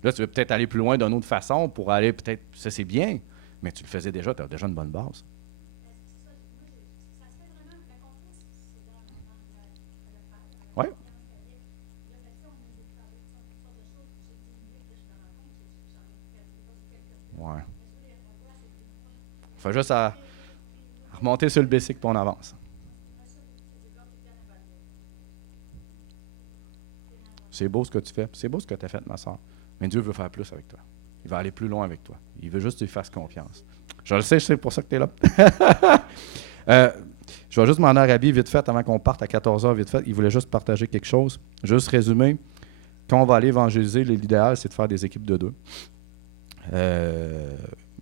Là, tu veux peut-être aller plus loin d'une autre façon pour aller peut-être, ça c'est bien, mais tu le faisais déjà, tu as déjà une bonne base. Oui. Ouais. Faut juste à remonter sur le bicycle puis on avance. C'est beau ce que tu fais, c'est beau ce que tu as fait, ma soeur. Mais Dieu veut faire plus avec toi. Il va aller plus loin avec toi. Il veut juste que tu lui fasses confiance. Je le sais, c'est pour ça que tu es là. Je vais juste m'en aller à Rabi vite fait avant qu'on parte à 14h vite fait. Il voulait juste partager quelque chose. Juste résumer. Quand on va aller évangéliser, l'idéal, c'est de faire des équipes de 2.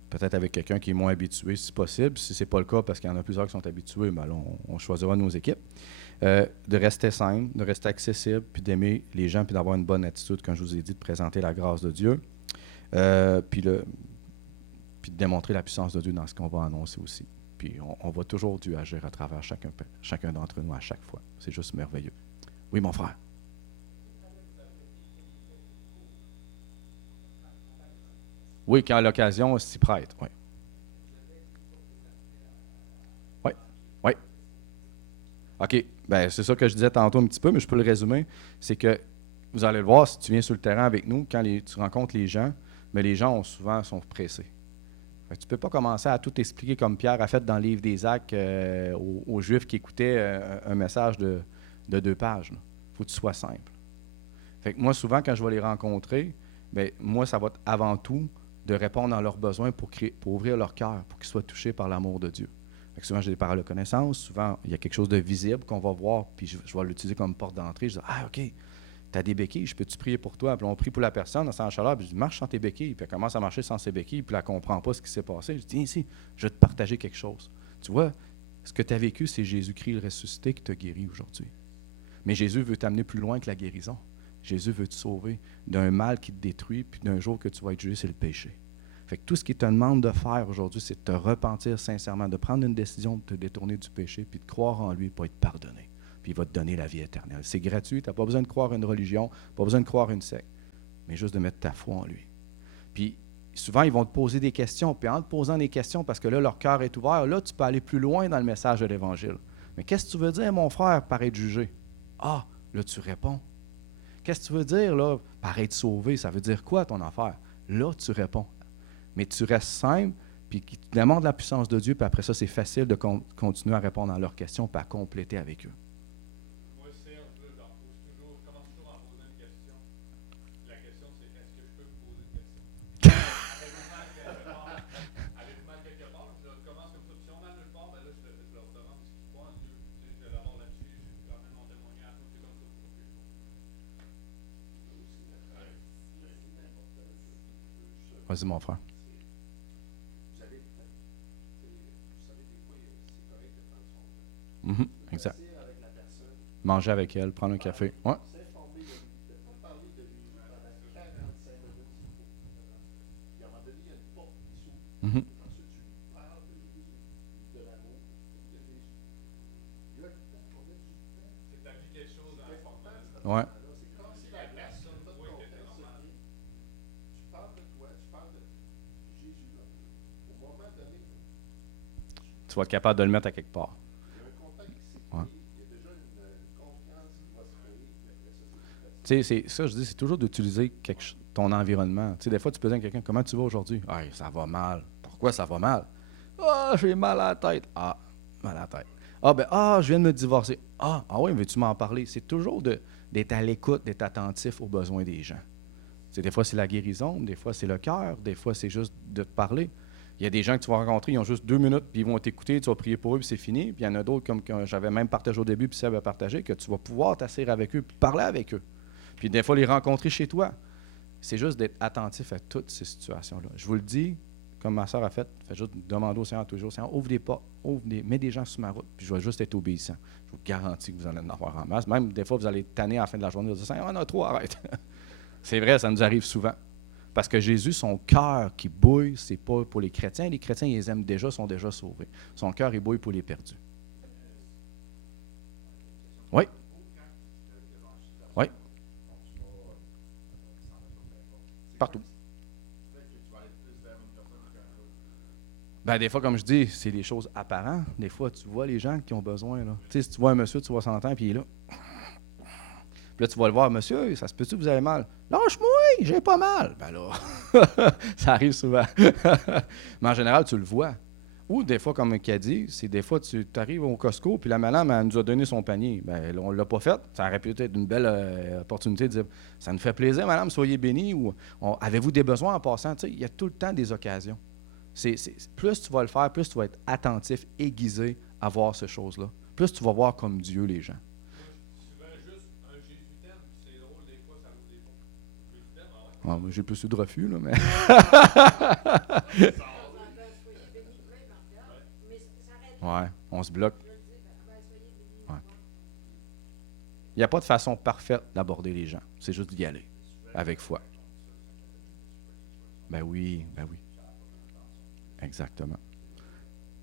Peut-être avec quelqu'un qui est moins habitué, si possible. Si ce n'est pas le cas, parce qu'il y en a plusieurs qui sont habitués, ben là, on choisira nos équipes. De rester simple, de rester accessible, puis d'aimer les gens, puis d'avoir une bonne attitude, comme je vous ai dit, de présenter la grâce de Dieu, puis de démontrer la puissance de Dieu dans ce qu'on va annoncer aussi. Puis on va toujours Dieu agir à travers chacun d'entre nous à chaque fois. C'est juste merveilleux. Oui, mon frère. Oui, quand l'occasion s'y prête, oui. Oui, oui. OK. Bien, c'est ça que je disais tantôt un petit peu, mais je peux le résumer. C'est que, vous allez le voir, si tu viens sur le terrain avec nous, quand tu rencontres les gens, mais les gens souvent sont pressés. Tu ne peux pas commencer à tout expliquer comme Pierre a fait dans le livre des Actes aux Juifs qui écoutaient un message de 2 pages. Il faut que tu sois simple. Fait que moi, souvent, quand je vais les rencontrer, bien, moi, ça va être avant tout de répondre à leurs besoins pour ouvrir leur cœur, pour qu'ils soient touchés par l'amour de Dieu. Fait que souvent, j'ai des paroles de connaissance. Souvent, il y a quelque chose de visible qu'on va voir, puis je vais l'utiliser comme porte d'entrée. Je dis, OK, tu as des béquilles, je peux-tu prier pour toi? Puis on prie pour la personne, elle sent la chaleur, puis je dis, marche sans tes béquilles. Puis elle commence à marcher sans ses béquilles, puis elle ne comprend pas ce qui s'est passé. Je dis, ici, je vais te partager quelque chose. Tu vois, ce que tu as vécu, c'est Jésus-Christ le ressuscité qui t'a guéri aujourd'hui. Mais Jésus veut t'amener plus loin que la guérison. Jésus veut te sauver d'un mal qui te détruit, puis d'un jour que tu vas être jugé, c'est le péché. Fait que tout ce qu'il te demande de faire aujourd'hui, c'est de te repentir sincèrement, de prendre une décision de te détourner du péché, puis de croire en lui pour être pardonné. Puis il va te donner la vie éternelle. C'est gratuit, tu n'as pas besoin de croire à une religion, pas besoin de croire à une secte, mais juste de mettre ta foi en lui. Puis souvent, ils vont te poser des questions. Puis en te posant des questions, parce que là, leur cœur est ouvert, là, tu peux aller plus loin dans le message de l'Évangile. Mais qu'est-ce que tu veux dire, mon frère, par être jugé? Ah, là, tu réponds. Qu'est-ce que tu veux dire, là, par être sauvé? Ça veut dire quoi, ton affaire? Là, tu réponds. Mais tu restes simple, puis qui te demande la puissance de Dieu, puis après ça, c'est facile de continuer à répondre à leurs questions, puis à compléter avec eux. Moi, Serge, là, commence toujours en posant une question. La question, c'est est-ce que je peux vous poser une question? Avez-vous mal quelque part? Je commence comme ça. Si on a mal nulle part, ben là, je leur demande ce qu'ils croient en Dieu. Je vais l'avoir là-dessus, je ramène mon témoignage. C'est comme ça pour que je Vas-y, mon frère. Exact. Manger avec elle, prendre un café. Ouais. Mm-hmm. Ouais. Tu vas être capable de le mettre à quelque part. Ouais. Tu sais, c'est ça, je dis, c'est toujours d'utiliser ton environnement. Tu sais, des fois, tu peux dire à quelqu'un, comment tu vas aujourd'hui? Ah, ça va mal. Pourquoi ça va mal? Ah, j'ai mal à la tête. Ah, mal à la tête. Je viens de me divorcer. Ah oui, veux-tu m'en parler? C'est toujours d'être à l'écoute, d'être attentif aux besoins des gens. Tu sais, des fois, c'est la guérison, des fois, c'est le cœur, des fois, c'est juste de te parler. Il y a des gens que tu vas rencontrer, ils ont juste 2 minutes, puis ils vont t'écouter, tu vas prier pour eux, puis c'est fini. Puis il y en a d'autres, comme que j'avais même partagé au début, puis Seb a partagé, que tu vas pouvoir t'asseoir avec eux, puis parler avec eux. Puis des fois, les rencontrer chez toi. C'est juste d'être attentif à toutes ces situations-là. Je vous le dis, comme ma soeur a fait juste demander au Seigneur toujours, Seigneur, ouvre des portes, mets des gens sur ma route, puis je vais juste être obéissant. Je vous garantis que vous allez en avoir en masse. Même des fois, vous allez tanner à la fin de la journée, vous allez dire, Seigneur, on a trop, arrête. C'est vrai, ça nous arrive souvent. Parce que Jésus, son cœur qui bouille, c'est pas pour les chrétiens. Les chrétiens, ils les aiment déjà, sont déjà sauvés. Son cœur, il bouille pour les perdus. Oui. Oui. Partout. Ben, des fois, comme je dis, c'est des choses apparentes. Des fois, tu vois les gens qui ont besoin. Là. Tu sais, si tu vois un monsieur de 60 ans, puis il est là. Puis là, tu vas le voir, monsieur, ça se peut-tu que vous avez mal? Lâche-moi, j'ai pas mal. Ben là, ça arrive souvent. Mais en général, tu le vois. Ou des fois, comme il a dit, c'est des fois, tu arrives au Costco, puis la madame, elle nous a donné son panier. Ben, on ne l'a pas fait. Ça aurait pu être une belle opportunité de dire, ça nous fait plaisir, madame, soyez bénie. Ou avez-vous des besoins en passant? Tu sais, il y a tout le temps des occasions. Plus tu vas le faire, plus tu vas être attentif, aiguisé à voir ces choses-là. Plus tu vas voir comme Dieu les gens. Moi, j'ai plus eu de refus, là, mais... Ouais, on se bloque. Ouais. Il n'y a pas de façon parfaite d'aborder les gens. C'est juste d'y aller, avec foi. Ben oui. Exactement.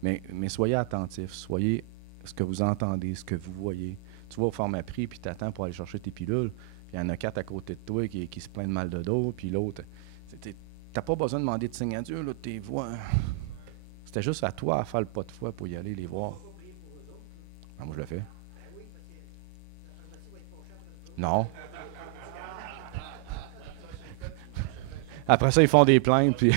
Mais soyez attentifs, soyez ce que vous entendez, ce que vous voyez. Tu vas au pharmaprix, puis tu attends pour aller chercher tes pilules. Il y en a 4 à côté de toi qui se plaignent de mal de dos, puis l'autre, tu n'as pas besoin de demander de signe à Dieu, là, tes voix. C'était juste à toi à faire le pas de foi pour y aller les voir. Ah, moi, je le fais. Non. Après ça, ils font des plaintes, puis...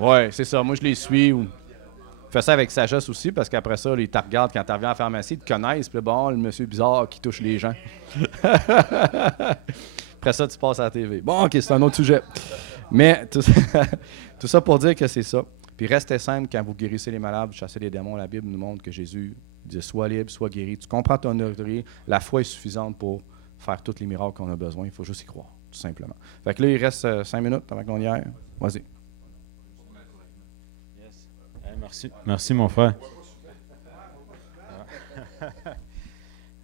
Oui, c'est ça. Moi, je les suis. Fais ça avec sagesse aussi, parce qu'après ça, ils te regardent quand tu reviens à la pharmacie, ils te connaissent, puis bon, le monsieur bizarre qui touche les gens. Après ça, tu passes à la TV. Bon, OK, c'est un autre sujet. Mais tout ça pour dire que c'est ça. Puis restez simple quand vous guérissez les malades, vous chassez les démons. La Bible nous montre que Jésus dit « Sois libre, sois guéri ». Tu comprends ton autorité. La foi est suffisante pour faire tous les miracles qu'on a besoin. Il faut juste y croire, tout simplement. Fait que là, il reste 5 minutes avant qu'on y aille. Vas-y. Merci, mon frère.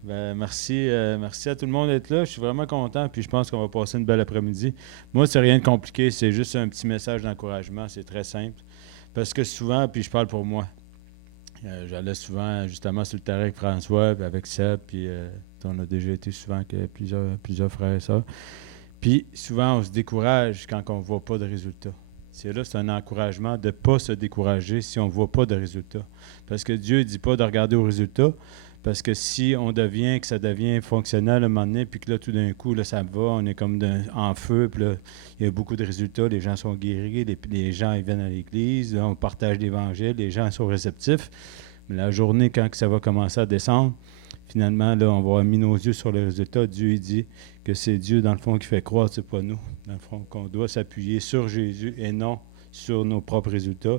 Merci à tout le monde d'être là. Je suis vraiment content, puis je pense qu'on va passer une belle après-midi. Moi, c'est rien de compliqué, c'est juste un petit message d'encouragement, c'est très simple. Parce que souvent, puis je parle pour moi, j'allais souvent justement sur le terrain avec François, puis avec Seb, puis fait, on a déjà été souvent avec plusieurs frères et sœurs. Puis souvent, on se décourage quand on ne voit pas de résultats. C'est un encouragement de ne pas se décourager si on ne voit pas de résultats. Parce que Dieu ne dit pas de regarder aux résultats, parce que si que ça devient fonctionnel à un moment donné, puis que là, tout d'un coup, là, ça va, on est comme en feu, puis là, il y a beaucoup de résultats, les gens sont guéris, les gens ils viennent à l'église, là, on partage l'Évangile, les gens sont réceptifs. Mais la journée, quand ça va commencer à descendre, finalement, là, on va avoir mis nos yeux sur les résultats. Dieu, il dit que c'est Dieu, dans le fond, qui fait croire, c'est pas nous. Dans le fond, qu'on doit s'appuyer sur Jésus et non sur nos propres résultats.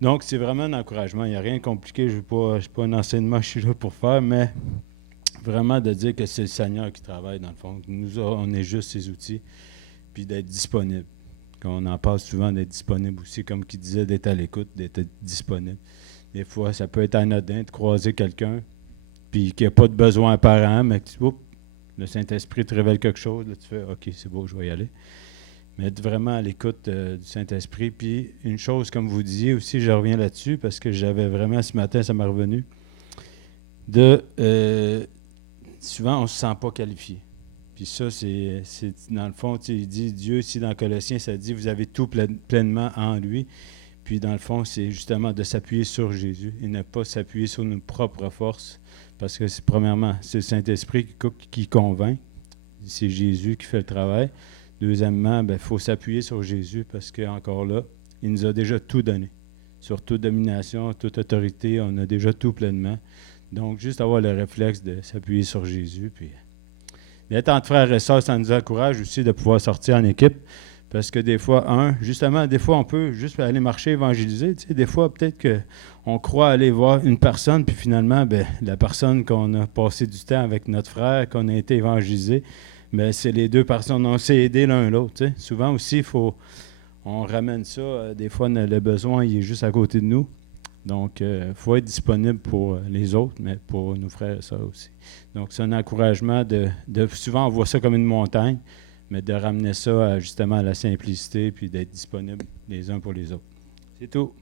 Donc, c'est vraiment un encouragement. Il n'y a rien de compliqué. Je ne suis pas un enseignement, je suis là pour faire, mais vraiment de dire que c'est le Seigneur qui travaille, dans le fond. Nous, on est juste ses outils, puis d'être disponible. On en parle souvent d'être disponible aussi, comme qui disait, d'être à l'écoute, d'être disponible. Des fois, ça peut être anodin de croiser quelqu'un, puis qu'il n'y a pas de besoin apparent, mais que le Saint-Esprit te révèle quelque chose, là, tu fais « OK, c'est beau, je vais y aller ». Mais être vraiment à l'écoute du Saint-Esprit. Puis une chose, comme vous disiez aussi, je reviens là-dessus, parce que j'avais vraiment, ce matin, ça m'est revenu, souvent, on ne se sent pas qualifié. Puis ça, c'est dans le fond, il dit, Dieu, ici dans Colossiens, ça dit, vous avez tout pleinement en lui. Puis dans le fond, c'est justement de s'appuyer sur Jésus et ne pas s'appuyer sur nos propres forces. Parce que premièrement, c'est le Saint-Esprit qui convainc. C'est Jésus qui fait le travail. Deuxièmement, il faut s'appuyer sur Jésus parce qu'encore là, il nous a déjà tout donné. Sur toute domination, toute autorité, on a déjà tout pleinement. Donc, juste avoir le réflexe de s'appuyer sur Jésus. Puis d'être entre frères et sœurs, ça nous encourage aussi de pouvoir sortir en équipe. Parce que des fois, des fois, on peut juste aller marcher, évangéliser. Tu sais, des fois, peut-être qu'on croit aller voir une personne, puis finalement, la personne qu'on a passé du temps avec notre frère, qu'on a été évangélisé, c'est les deux personnes, on s'est aidés l'un l'autre. Tu sais. Souvent aussi, on ramène ça. Des fois, le besoin, il est juste à côté de nous. Donc, il faut être disponible pour les autres, mais pour nos frères et sœurs aussi. Donc, c'est un encouragement souvent, on voit ça comme une montagne, mais de ramener ça justement à la simplicité puis d'être disponible les uns pour les autres. C'est tout.